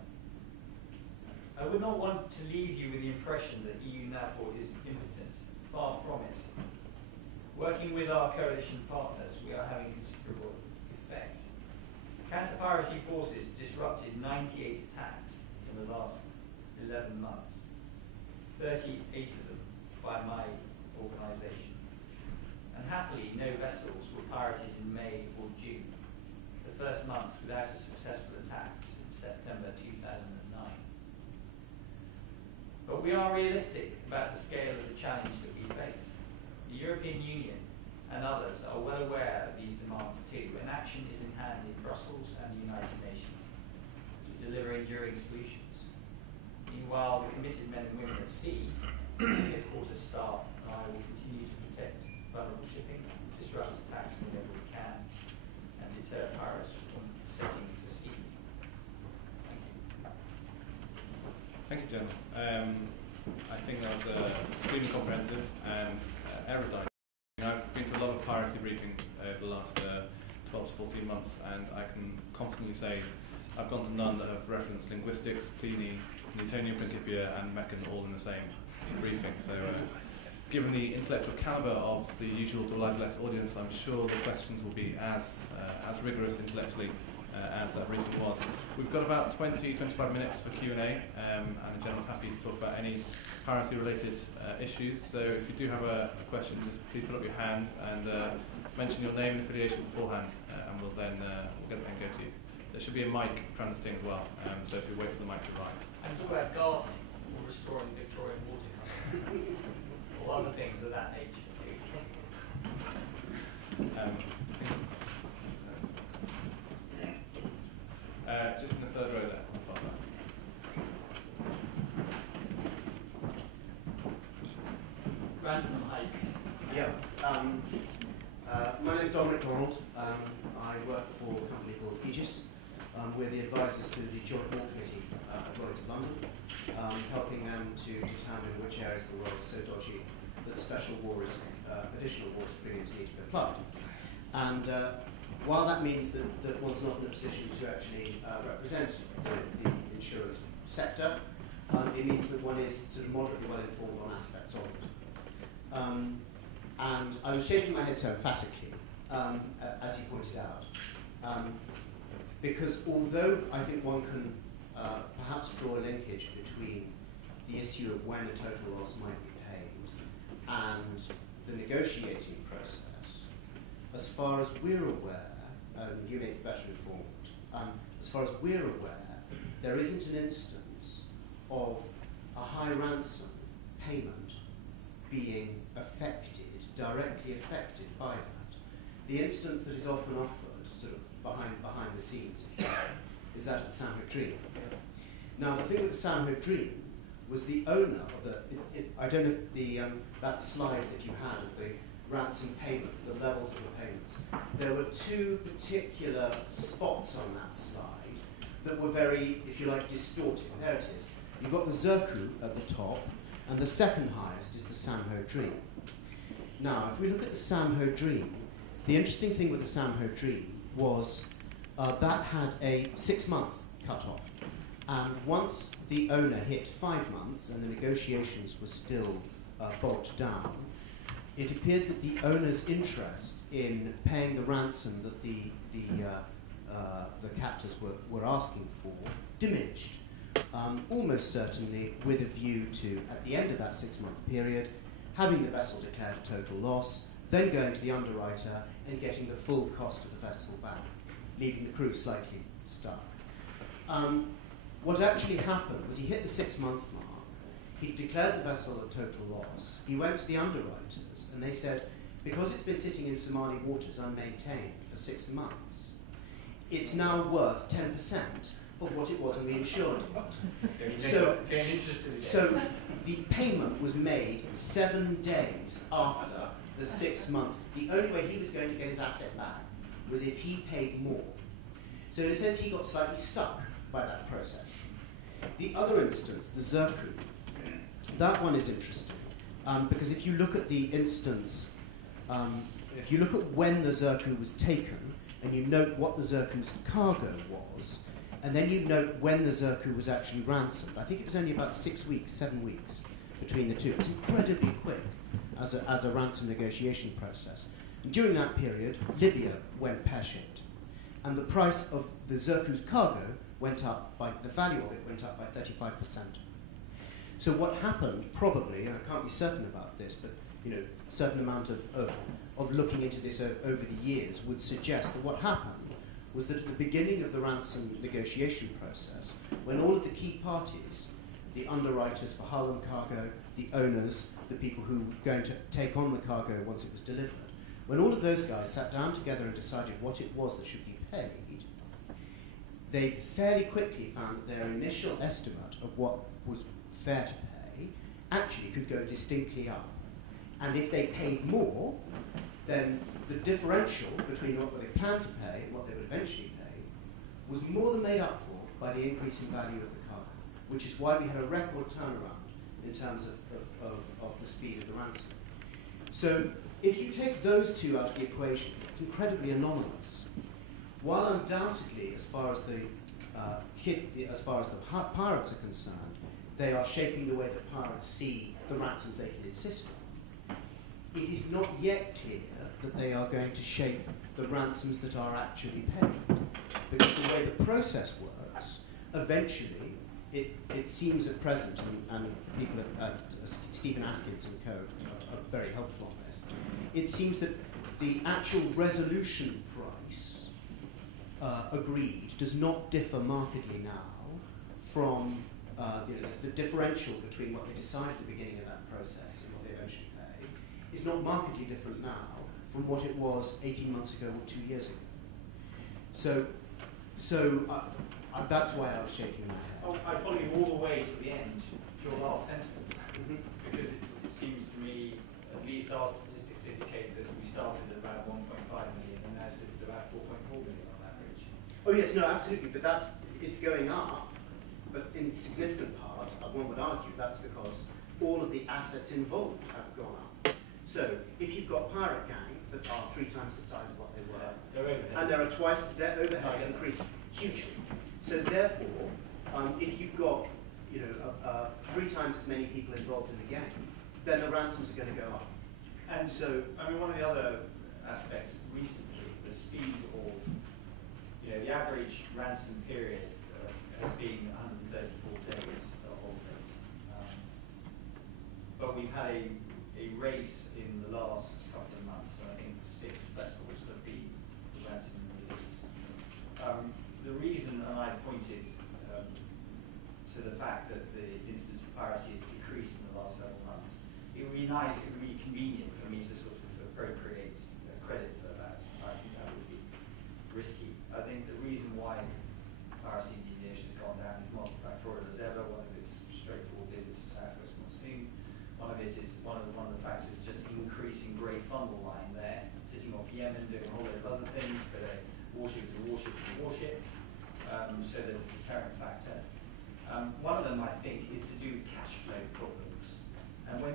I would not want to leave you with the impression that EUNAVFOR is impotent. Far from it. Working with our coalition partners, we are having considerable effect. Counter-Piracy forces disrupted 98 attacks in the last 11 months, 38 of them by my organisation. And happily, no vessels were pirated in May or June, the first months without a successful attack since September 2009. But we are realistic about the scale of the challenge that we face. The European Union and others are well aware of these demands too, and action is in hand in Brussels and the United Nations to deliver enduring solutions. Meanwhile, the committed men and women at sea, headquarters staff, and I will continue to protect vulnerable shipping, disrupt attacks whenever we can, and deter pirates from setting to sea. Thank you. Thank you, General. I think that was extremely comprehensive and erudite. I've been to a lot of piracy briefings over the last 12 to 14 months, and I can confidently say I've gone to none that have referenced linguistics, Pliny, Newtonian Principia, and Meccan all in the same briefing. So, given the intellectual calibre of the usual Delighted Less audience, I'm sure the questions will be as rigorous intellectually as that briefing was. We've got about 20-25 minutes for Q&A, and the General's happy to talk about any piracy-related issues. So if you do have a question, just please put up your hand and mention your name and affiliation beforehand, and we'll get it and go to you. There should be a mic trying to sting as well, so if you wait for the mic to arrive. I'm talking about gardening or restoring Victorian watercolours or other things of that nature. Just in the third row there, on the far side. Ransom hikes. Yeah. My name is Dominic Donald. I work for a company called Aegis. We're the advisors to the Joint War Committee at Lloyd's of London, helping them to determine which areas of the world are so dodgy that special war risk, additional war risk premiums need to be applied. And while that means that one's not in a position to actually represent the insurance sector, it means that one is sort of moderately well informed on aspects of it. And I was shaking my head so emphatically, as you pointed out, because although I think one can perhaps draw a linkage between the issue of when a total loss might be paid and the negotiating process, as far as we're aware, you may be better informed, as far as we're aware, there isn't an instance of a high ransom payment being directly affected by that. The instance that is often offered, sort of behind the scenes, if you like, is that of the Samhoe Dream. Now, the thing with the Samhoe Dream was the owner of the, I don't know if the, that slide that you had of the ransom payments, the levels of the payments, there were two particular spots on that slide that were very, if you like, distorted. There it is. You've got the Zirku at the top, and the second highest is the Samhoe Dream. Now, if we look at the Samhoe Dream, the interesting thing with the Samhoe Dream was that had a 6-month cut-off. And once the owner hit 5 months and the negotiations were still bogged down, it appeared that the owner's interest in paying the ransom that the captors were asking for diminished. Almost certainly with a view to, at the end of that 6-month period, having the vessel declared a total loss, then going to the underwriter and getting the full cost of the vessel back, leaving the crew slightly stuck. What actually happened was he hit the 6-month mark, he declared the vessel a total loss, he went to the underwriters and they said, because it's been sitting in Somali waters unmaintained for 6 months, it's now worth 10% of what it was when we insured it. So the payment was made 7 days after the 6 months. The only way he was going to get his asset back was if he paid more. So in a sense, he got slightly stuck by that process. The other instance, the Zirku, that one is interesting because if you look at the instance, if you look at when the Zirku was taken, and you note what the Zirku's cargo was, and then you note when the Zirku was actually ransomed. I think it was only about 6 weeks, 7 weeks between the two. It was incredibly quick as a ransom negotiation process. And during that period, Libya went pear-shaped. And the price of the Zirku's cargo went up by, the value of it went up by 35%. So what happened, probably, and I can't be certain about this, but you know, a certain amount of looking into this over the years would suggest that what happened was that at the beginning of the ransom negotiation process, when all of the key parties, the underwriters for hull and cargo, the owners, the people who were going to take on the cargo once it was delivered, when all of those guys sat down together and decided what it was that should be paid, they fairly quickly found that their initial estimate of what was fair to pay actually could go distinctly up. And if they paid more, then the differential between what they planned to pay and what they would eventually pay was more than made up for by the increase in value of the cargo, which is why we had a record turnaround in terms of the speed of the ransom. So if you take those two out of the equation, it's incredibly anomalous. While undoubtedly, as far as the pirates are concerned, they are shaping the way that pirates see the ransoms they can insist on, it is not yet clear that they are going to shape the ransoms that are actually paid. Because the way the process works, eventually, it seems at present, and people at Stephen Askins and co. are very helpful on this, it seems that the actual resolution price agreed does not differ markedly now from the differential between what they decide at the beginning of that process and what they eventually pay is not markedly different now from what it was 18 months ago or 2 years ago. So that's why I was shaking my head. Oh, I follow you all the way to the end, your last sentence, because it seems to me, at least our statistics indicate that we started at about 1.5 million and now sit at about 4.4 million on average. Oh yes, no, absolutely, but it's going up, but in significant part, one would argue that's because all of the assets involved have gone up. So if you've got pirate gangs that are 3 times the size of what they were, and there are twice, their overheads increased hugely. So therefore, if you've got 3 times as many people involved in the game, then the ransoms are going to go up. And so, I mean, one of the other aspects recently, the speed of, the average ransom period has been 134 days of date. But we've had a rate reason, and I pointed to the fact that the incidence of piracy has decreased in the last several months, it would be nice, it would be convenient for me to sort of appropriate credit for that. I think that would be risky. I think the reason why piracy in the ocean has gone down is multifactorial as ever. One of its straightforward is southwest monsoon. One of it is one of the factors is just increasing grey funnel line there, sitting off Yemen, doing a whole load of other things, but a warship is a warship is a warship. So there's a deterrent factor. One of them, I think, is to do with cash flow problems. And when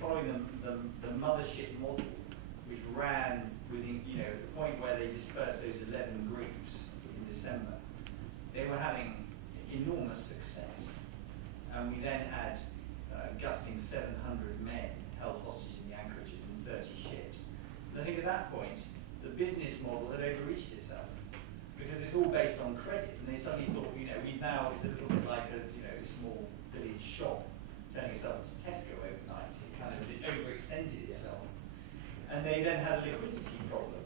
following the mothership model, which ran within, the point where they dispersed those 11 groups in December, they were having enormous success. And we then had gusting 700 men held hostage in the anchorages and 30 ships. And I think at that point, the business model had overreached itself, because it's all based on credit, and they suddenly thought, it's a little bit like a small village shop turning itself into Tesco overnight. It overextended itself, and they then had a liquidity problem,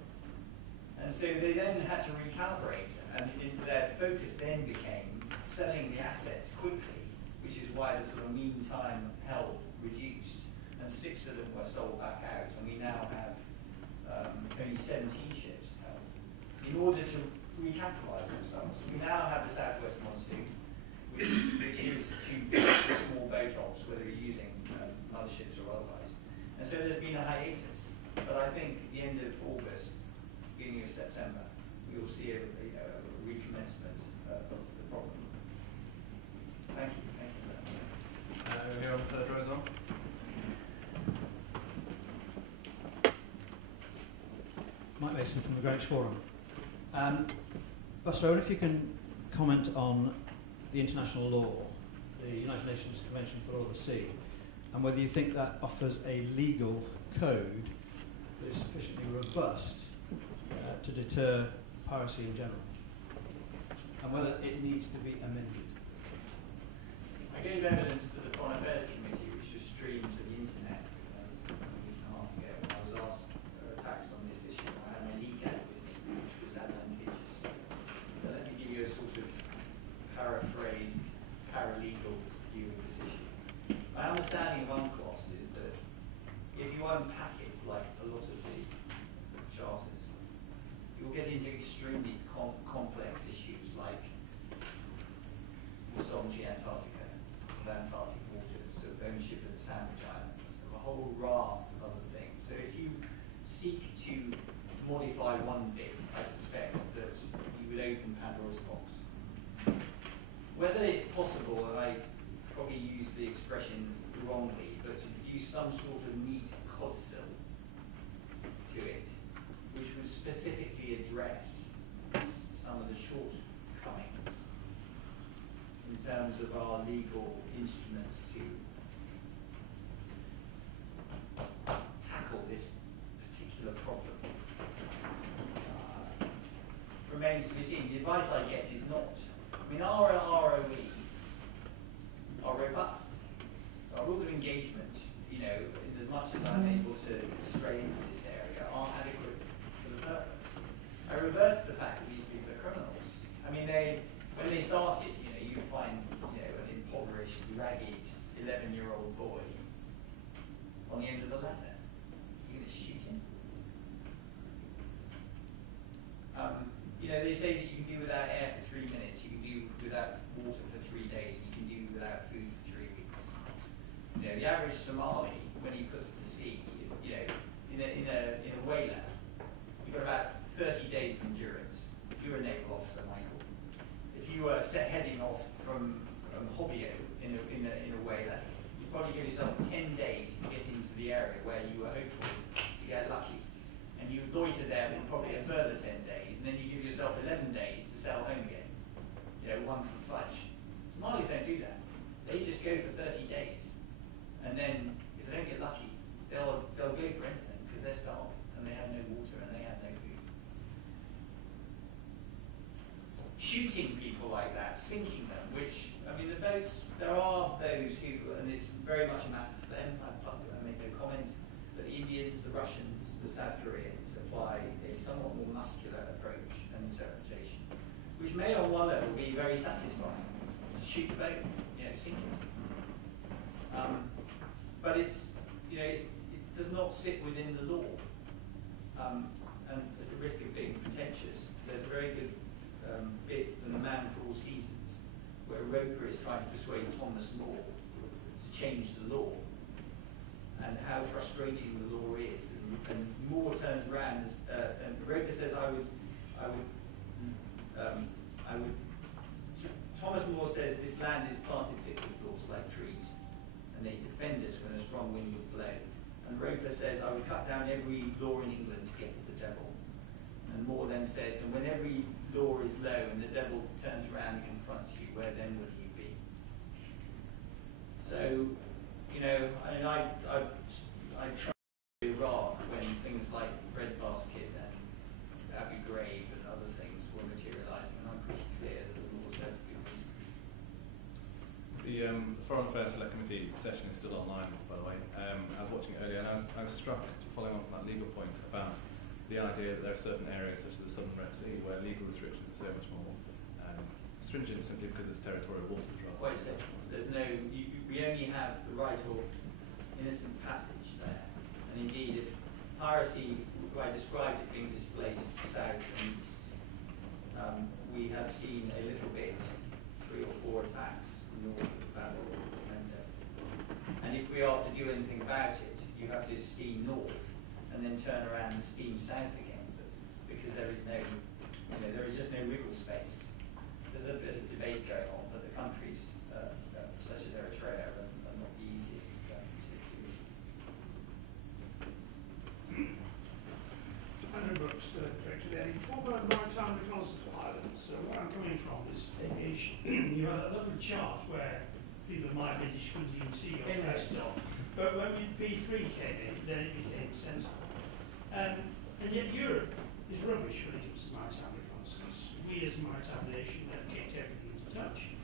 and so they then had to recalibrate, and their focus then became selling the assets quickly, which is why the sort of mean time held reduced, and 6 of them were sold back out, and we now have only 17 ships held. In order to recapitalise themselves, we now have the southwest monsoon, which is to the small boat ops, whether you're using motherships or otherwise. And so there's been a hiatus. But I think at the end of August, beginning of September, we will see a recommencement of the problem. Thank you. Thank you. Here on the third row as well. Mike Mason from the Greenwich Forum. Buster, I wonder if you can comment on the international law, the United Nations Convention for the Law of the Sea, and whether you think that offers a legal code that is sufficiently robust to deter piracy in general, and whether it needs to be amended. I gave evidence to the Foreign Affairs Committee, which was streamed to the internet a week and a half ago. I was asked for a tax on this issue. I had my legal with me, which was advantageous. So let me give you a sort of paraphrased, paralegal view of this issue. My understanding of UNCLOS is that if you unpack it like a lot of the charters, you'll get into extremely complex issues like the sovereignty Antarctica, of Antarctic waters, of ownership of the Sandwich Islands, of a whole raft of other things. So if you seek to modify one bit, I suspect that you would open Pandora's box. Whether it's possible, and I probably use the expression wrongly, but to produce some sort of neat codicil to it, which would specifically address some of the shortcomings in terms of our legal instruments to tackle this particular problem, remains to be seen. The advice I get is not. Our ROE are robust. Our rules of engagement, in as much as I'm able to stray into this area, aren't adequate for the purpose. I revert to the fact that these people are criminals. When they started, you find, an impoverished, ragged 11-year-old boy on the end of the ladder. You're going to shoot him? They say that you can do without air for 3 minutes, you can do without water for 3 days, and you can do without food for 3 weeks. The average Somali, when he puts to sea, in a whaler, you've got about 30 days of endurance. If you're a naval officer, Michael, if you were heading off from Hobio in a whaler, you'd probably give yourself 10 days to get into the area where you were hopeful to get lucky. And you would loiter there for probably a further 10 days, and then you give yourself 11 days to sail home again. One for fudge. Somalis don't do that. They just go for 30 days. And then, if they don't get lucky, they'll go for anything, because they're starving, and they have no water, and they have no food. Shooting people like that, sinking them, which, the boats, there are those who, and it's very much a matter for them, I make no comment, but the Indians, the Russians, the South Koreans apply a somewhat more muscular approach and interpretation. which may on one level be very satisfying. Shoot the boat, sink it. But it's, it does not sit within the law. And at the risk of being pretentious, there's a very good bit from The Man for All Seasons, where Roper is trying to persuade Thomas More to change the law, and how frustrating the law is. And More turns around and Roper says, Thomas More says this land is planted thick with laws like trees, and they defend us when a strong wind would blow. And Roper says, I would cut down every law in England to get at the devil. And More then says, and when every law is low and the devil turns around and confronts you, where then will you be? So, I try to Iraq when things like Breadbasket and Abu Ghraib and other things were materialising, and I'm pretty clear that the laws have good reasons. The Foreign Affairs Select Committee session is still online, by the way. I was watching it earlier, and I was struck, following on from that legal point, about the idea that there are certain areas, such as the Southern Red Sea, where legal restrictions are so much more stringent simply because it's territorial waters. Wait a second. There's no. We only have the right of innocent passage there. And indeed, if piracy, I described it being displaced south and east, we have seen a little bit, 3 or 4 attacks north of the Battle of Mendo. And if we are to do anything about it, you have to steam north and then turn around and steam south again, because there is no, there is just no wiggle space. There's a bit of debate going on, but the countries such as Eritrea are not the easiest to Andrew Brooks, Director there. You talk about Maritime reconnaissance pilots. So where I'm coming from is aviation. You have a lovely chart where people of my vintage couldn't even see your face. But when P3 came in, then it became sensible. And yet Europe is rubbish when it comes to maritime reconnaissance. We as a maritime nation have kicked everything into touch.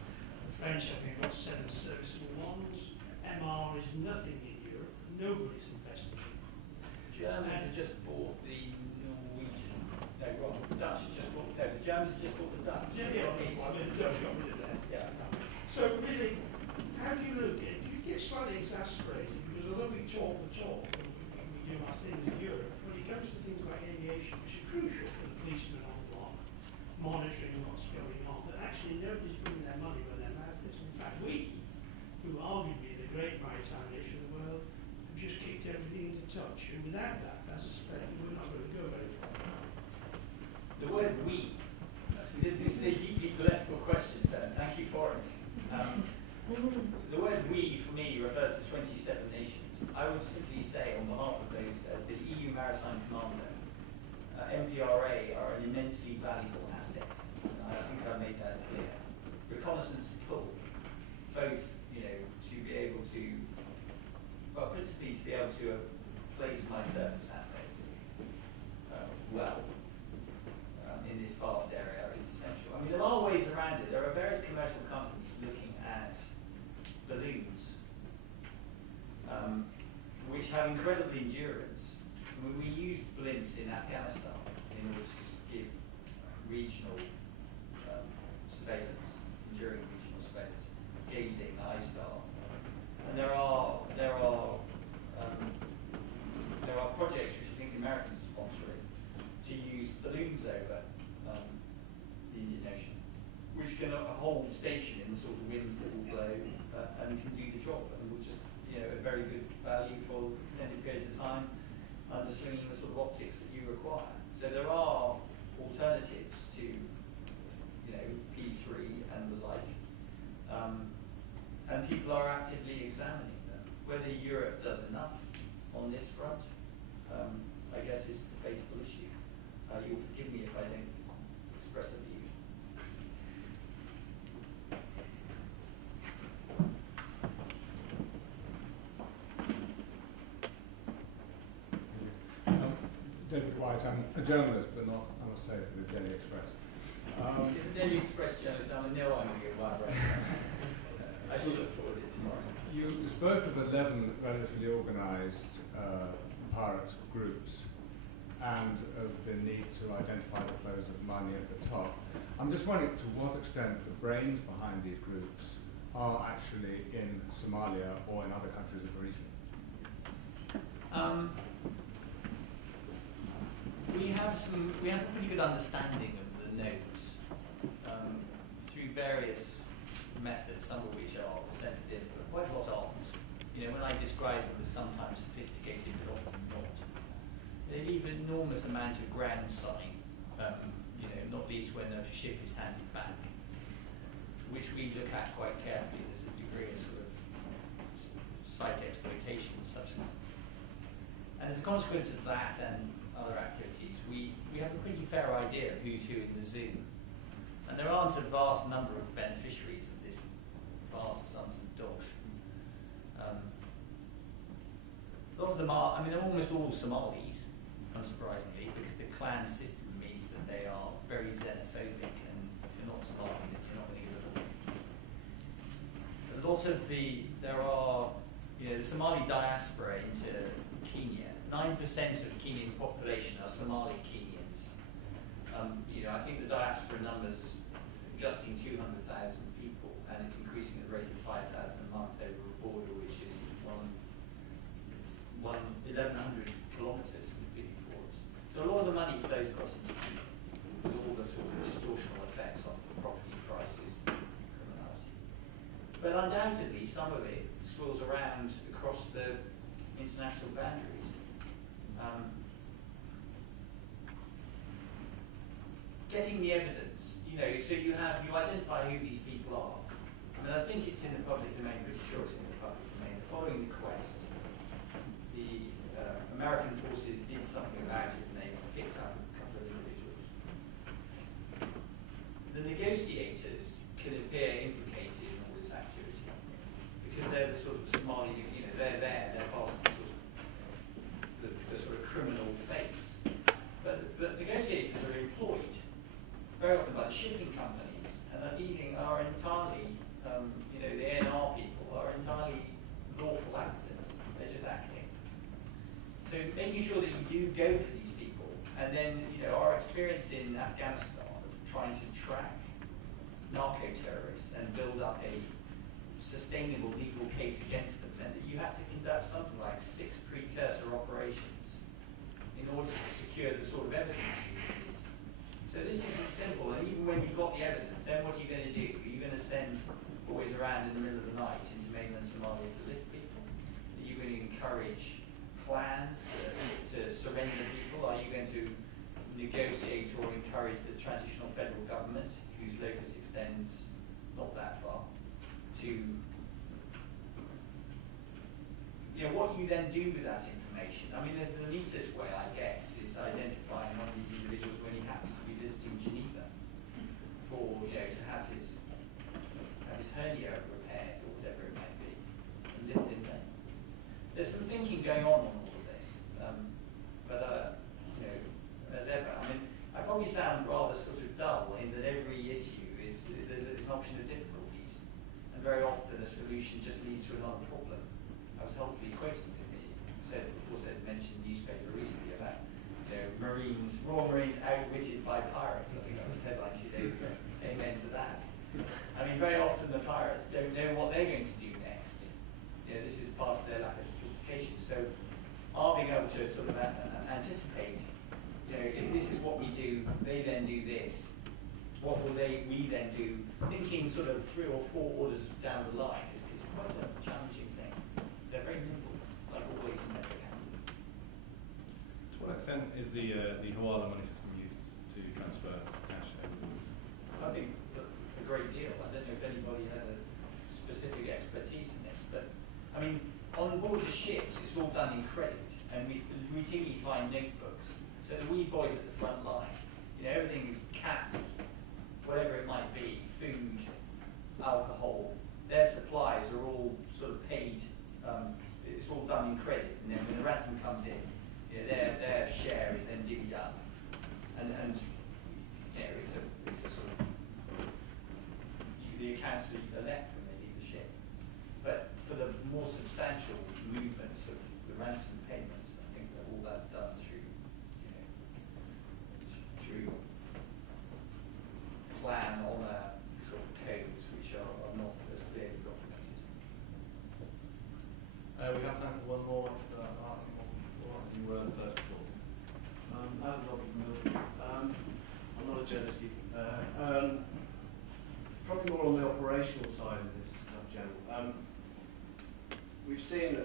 The French have got 7 serviceable ones. MR is nothing in Europe. Nobody's invested in it. Germans have just bought the Norwegian. No, wrong. The Dutch have just bought. No, the Germans have just bought the Dutch. The Dutch got rid of that. Yeah. So really, how do you look at it? Do you get slightly exasperated? Because although we talk the talk, and we do our things in Europe, when it comes to things like aviation, which are crucial for the policemen on the block, monitoring what's going on, but actually nobody's putting their money where their mouth is. In fact, we, who arguably the great maritime nation of the world, have just kicked everything into touch. And without that, I suspect we're not going to go very far. The word we, this is a deeply political question, sir, and thank you for it. The word we, for me, refers to 27 nations. I would simply say, on behalf of those, as the EU Maritime Commander, MPRA are an immensely valuable asset. I think I made that clear. Reconnaissance pull, both, to be able to, well, principally to be able to place my surface assets in this vast area is essential. I mean, there are ways around it. There are various commercial companies looking at balloons, which have incredible endurance. We used blimps in Afghanistan in order to give regional surveillance, enduring regional surveillance, gazing, ISTAR. And there are projects which I think the Americans are sponsoring to use balloons over the Indian Ocean, which can hold station in the sort of winds that will blow and can do the job, and will just, a very good value for extended periods of time, under slinging the sort of optics that you require. So there are alternatives to, P3 and the like, and people are actively examining them. Whether Europe does enough on this front, I guess is a debatable issue. You'll forgive me if I don't express a view. David White, I'm a journalist, but not, I must say, for the Daily Express. It's the Daily Express journalist, I know I'm going to get wild right now. I shall look forward to it tomorrow. You spoke of 11 relatively organised pirate groups, and of the need to identify the flows of money at the top. I'm just wondering to what extent the brains behind these groups are actually in Somalia or in other countries of the region. We have a pretty good understanding of the nodes through various methods, some of which are sensitive, but quite a lot aren't. You know, when I describe them as sometimes sophisticated, but often not, they leave an enormous amount of ground sign, you know, not least when a ship is handed back, which we look at quite carefully. There's a degree of sort of site exploitation subsequent. And as a consequence of that and other activities, we have a pretty fair idea of who's who in the zoo. And there aren't a vast number of beneficiaries of this vast sums of dosh. A lot of them are, I mean, they're almost all Somalis, unsurprisingly, because the clan system means that they are very xenophobic, and if you're not Somali, then you're not going to get along. A lot of there are, you know, the Somali diaspora into Kenya. 9% of the Kenyan population are Somali Kenyans. You know, I think the diaspora numbers gusting 200,000 people, and it's increasing at the rate of 5,000 a month over a border which is 1,100 kilometres between borders. So a lot of the money flows across into Kenya, with all the sort of distortional effects on property prices and criminality. But undoubtedly, some of it swirls around across the international boundaries. Getting the evidence, you know, so you identify who these people are. I mean, I think it's in the public domain, pretty sure it's in the public domain. Following the quest, the American forces did something about it, and they picked up a couple of individuals. The negotiators can appear implicated in all this activity, because they're the sort of Somali, you know, they're part of the sort of criminal face. But negotiators are employed very often by the shipping companies, and are entirely, you know, the NR people are entirely lawful actors. They're just acting. So making sure that you do go for these people, and then, you know, our experience in Afghanistan of trying to track narco-terrorists and build up a sustainable legal case against them meant that you had to conduct something like 6 precursor operations in order to secure the sort of evidence you needed. So this isn't simple, and even when you've got the evidence, then what are you going to do? Are you going to send boys around in the middle of the night into mainland Somalia to lift people? Are you going to encourage plans to surrender people? Are you going to negotiate or encourage the transitional federal government, whose locus extends not that far, to, you know, what you then do with that information? I mean, the neatest way, I guess, is identifying one of these individuals when he happens to be visiting Geneva for, you know, to have his hernia repaired or whatever it might be, and lived in there. There's some thinking going on all of this, but you know, as ever, I mean, I probably sound rather sort of dull in that every issue is there's an option of difficulties, and very often a solution just leads to another problem. I was helpfully quoted mentioned newspaper recently about, you know, Royal Marines outwitted by pirates. I think that was the headline 2 days ago. Amen to that. I mean, very often the pirates don't know what they're going to do next. You know, this is part of their lack of sophistication. So, are being able to sort of anticipate, you know, if this is what we do, they then do this. What will we then do? Thinking sort of 3 or 4 orders down the line is quite a challenging thing. They're very nimble, like always in their houses. To what extent is the Hawala money system used to transfer cash? I think a great deal. I don't know if anybody has a specific expertise in this, but I mean, on board the ships, it's all done in credit, and we routinely find notebooks. So the wee boys at the front line, you know, everything is capped, whatever it might be, food, alcohol, their supplies are all sort of paid, it's all done in credit, and then when the ransom comes in, you know, their share is then divvied up. And you know, it's a sort of, the accounts are left when they leave the ship. But for the more substantial movements of the ransom payments, I think that all that's done through, you know, journalistic. Probably more on the operational side of this stuff, General. We've seen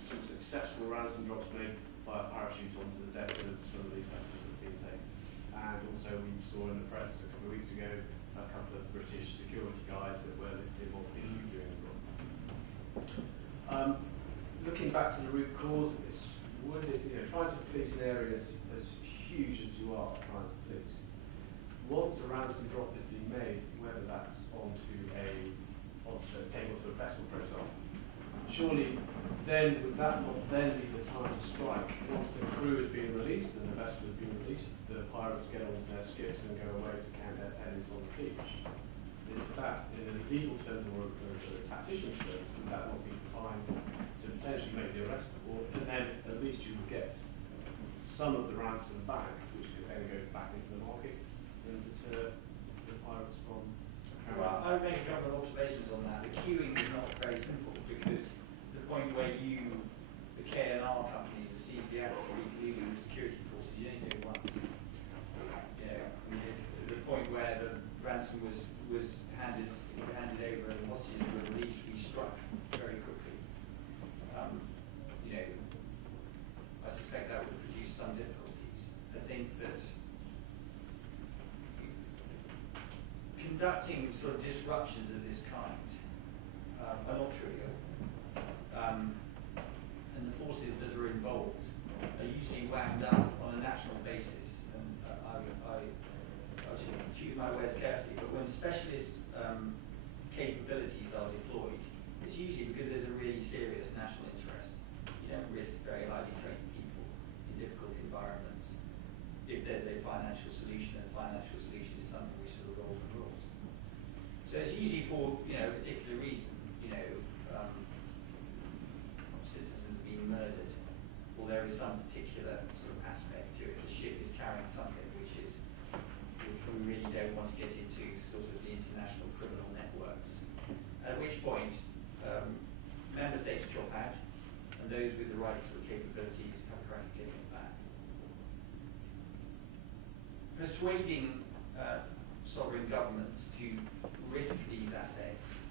some successful ransom drops made via parachute onto the deck of some of these vessels that have been taken. And also we saw in the press a couple of weeks ago a couple of British security guys that were lifted or issued abroad. Looking back to the root cause of this, would it, trying to police an area as huge as you are trying to police, once a ransom drop is being made, whether that's onto a cable to a vessel, for example, surely then would that not then be the time to strike? Once the crew is being released and the vessel is being released, the pirates get onto their skips and go away to count their pennies on the beach. Is that, in a legal terms or for tactician's terms, would that not be the time to potentially make the arrest? And then at least you would get some of the ransom back, which could then go back into the market and deter the pirates from. Well, I would make a couple of observations on that. The queuing is not very simple because the point where the K&R companies are seen to be actively colluding with security forces, you only do it once. If the point where the ransom was handed over and the hostages were released, we struck very quickly. I suspect that would produce some difficulties. I think that conducting sort of disruptions of this kind are not trivial. And the forces that are involved are usually wound up on a national basis. And I should choose my words carefully, but when specialist capabilities are deployed, it's usually because there's a really serious national interest. You don't risk very highly trained people in difficult environments if there's a financial solution, and the financial solution is something which sort of rolls and rolls. So it's usually for a particular reason. Citizens being murdered, or there is some particular sort of aspect to it. The ship is carrying something which we really don't want to get into, sort of the international criminal networks. At which point, member states drop out, and those with the right sort of capabilities have a crack at getting it back. Persuading sovereign governments to risk these assets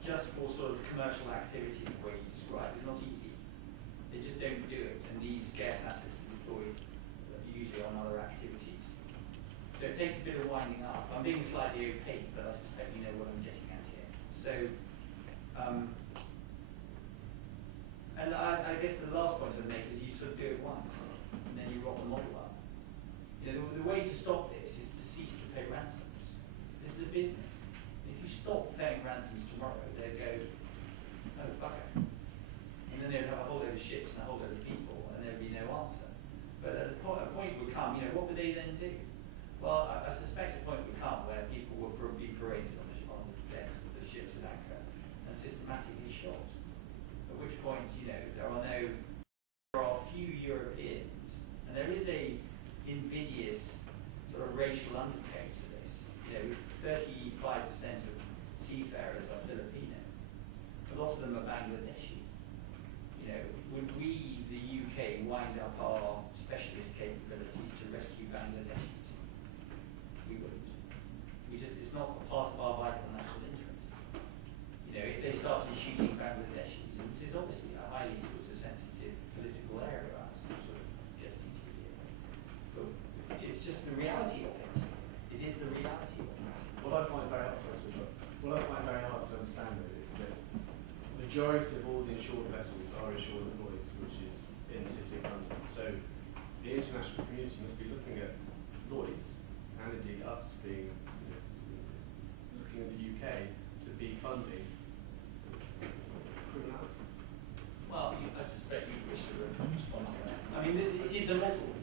just for sort of commercial activity, the way you describe, is not easy. They just don't do it, and these scarce assets are deployed usually on other activities. So it takes a bit of winding up. I'm being slightly opaque, but I suspect you know what I'm getting at here. So, and I guess the last point I'd make is you sort of do it once, and then you rock the model up. The way to stop this is to cease to pay ransoms. This is a business. If you stop paying ransoms tomorrow, they'd go, oh, bugger. And then they'd have a whole load of ships and a whole load of people, and there'd be no answer. But at a point would come, what would they then do? Well, I suspect a point would come where people will be paraded on the decks of the ships at anchor and systematically shot. At which point, there are few Europeans, and there is a invidious sort of racial undertone to this. 35% of seafarers are Filipino. A lot of them are Bangladeshi. Would we, the UK, wind up our specialist capabilities to rescue Bangladeshis? We wouldn't. It's not a part of our vital national interest. If they started shooting Bangladeshis, and this is obviously a highly sort of sensitive political area, I'm sort of getting into here. But it's just the reality of it. It is the reality of it. What I find very hard to understand is that the majority of all the insured vessels are insured at Lloyd's, which is in the City of London. So the international community must be looking at Lloyd's, and indeed us being looking at the UK to be funding criminality. Well, I suspect you wish to respond to that. I mean, it is a model.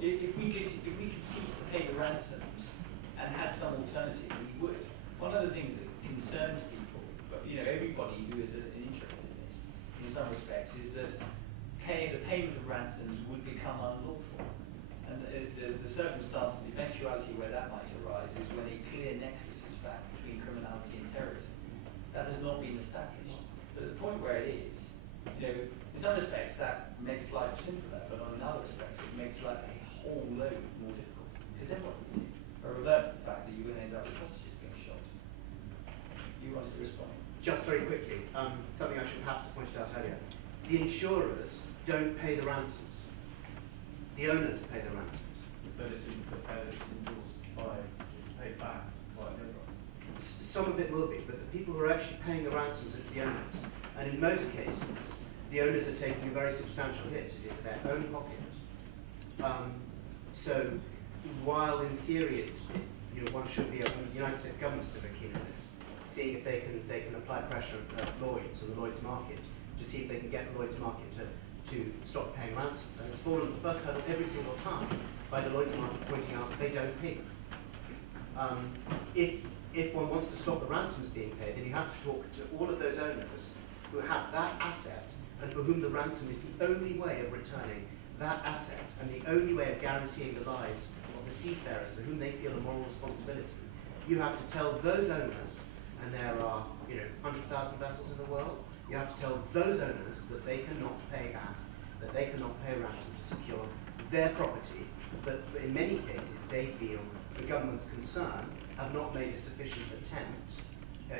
If we could cease to pay the ransoms and had some alternative, we would. One of the things that concerns people, but everybody who is interested in this, in some respects, is that the payment of ransoms would become unlawful. And the circumstance, the eventuality where that might arise is when a clear nexus is found between criminality and terrorism. That has not been established. But at the point where it is, in some respects that makes life simpler, but in other respects it makes life a whole load more difficult. Is that what you do? Or revert to the fact that you're going to end up with hostages being shot? You wanted to respond? Just very quickly, something I should perhaps have pointed out earlier. The insurers don't pay the ransoms. The owners pay the ransoms. But it's endorsed by, it's paid back by everyone. Some of it will be, but the people who are actually paying the ransoms are the owners. And in most cases, the owners are taking a very substantial hit. It is their own pocket. So while in theory one should be, the United States government's very keen on this, seeing if they can apply pressure at Lloyd's or the Lloyd's market to see if they can get the Lloyd's market to stop paying ransoms. And it's fallen the first hurdle every single time by the Lloyd's market pointing out that they don't pay them. If one wants to stop the ransoms being paid, then you have to talk to all of those owners who have that asset and for whom the ransom is the only way of returning that asset and the only way of guaranteeing the lives of the seafarers for whom they feel a moral responsibility. You have to tell those owners, and there are 100,000 vessels in the world, you have to tell those owners that they cannot pay back, that they cannot pay ransom to secure their property, but in many cases they feel the government's concern have not made a sufficient attempt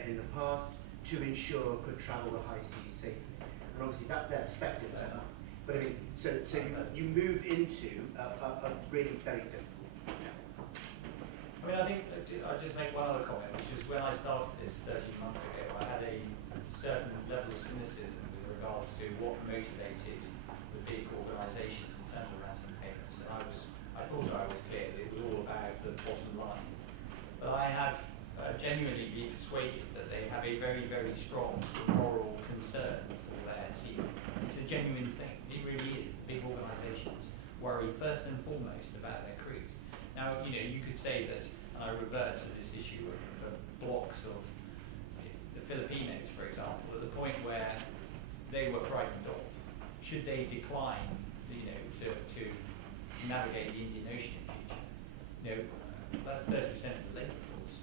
in the past to ensure could travel the high seas safely. And obviously that's their perspective. But I mean, so you move into a really very difficult. I mean, I think I'll just make one other comment, which is when I started this 13 months ago, I had a certain level of cynicism with regards to what motivated the big organisations in terms of ransom payments. And I thought I was clear that it was all about the bottom line. But I have genuinely been persuaded that they have a very, very strong sort of moral concern for their sea. It's a genuine thing. It really is. The big organisations worry first and foremost about their crews. Now, you could say that, and I revert to this issue of blocks of the Filipinos, for example, at the point where they were frightened of, should they decline, to navigate the Indian Ocean in future? That's 30% of the labour force.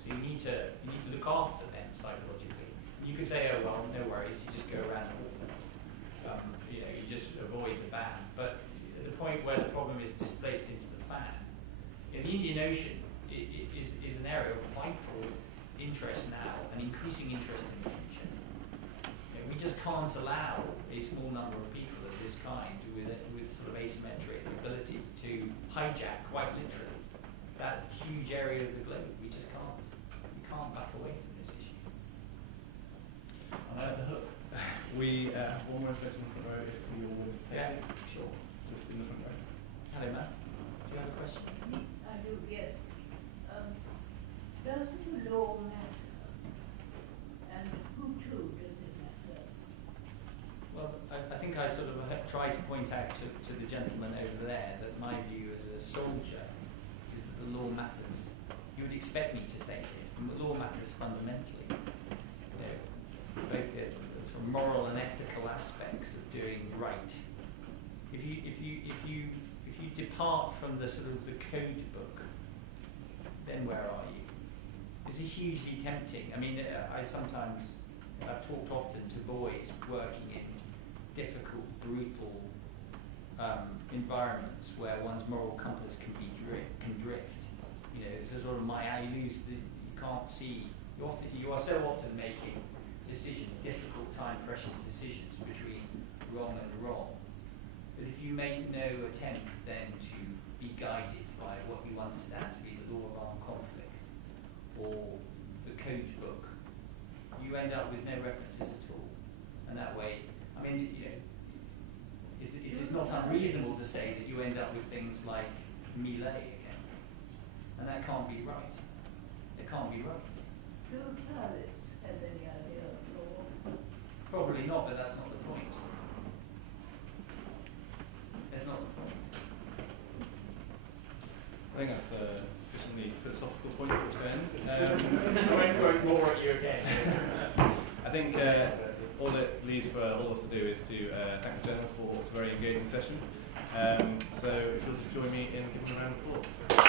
So you need to look after them psychologically. You could say, oh well, no worries, you just go around the wall. You just avoid the ban. But at the point where the problem is displaced into the fan, the Indian Ocean is an area of vital interest now and increasing interest in the future. We just can't allow a small number of people of this kind with sort of asymmetric ability to hijack, quite literally, that huge area of the globe. We just can't. We can't back away from this issue. I'm over the hook. We have one more question on the road if you're willing to say Yeah, it. sure. Just in the front row. Hello, Matt. Do you have a question? I do, yes. Does the law matter? And who to does it matter? Well, I think I sort of tried to point out to the gentleman over there that my view as a soldier is that the law matters. You would expect me to say this. The law matters fundamentally. Both the sort of moral and ethical aspects of doing right. If you depart from the sort of the code book, then where are you? It's hugely tempting. I mean, I've talked often to boys working in difficult, brutal environments where one's moral compass can drift. It's a sort of you lose you can't see. You are so often making decisions, difficult time pressure decisions between wrong and wrong. But if you make no attempt then to be guided by what you understand to be the law of armed conflict or the code book, you end up with no references at all. And that way, I mean, it's not unreasonable to say that you end up with things like melee again. And that can't be right. It can't be right. Do pilots have any idea of law? Probably not, but that's not the point. That's not the point. I think that's a sufficiently philosophical point at which to end. I won't quote more at you again. I think all it leaves for all of us to do is to thank the General for a very engaging session. So if you'll just join me in giving a round of applause.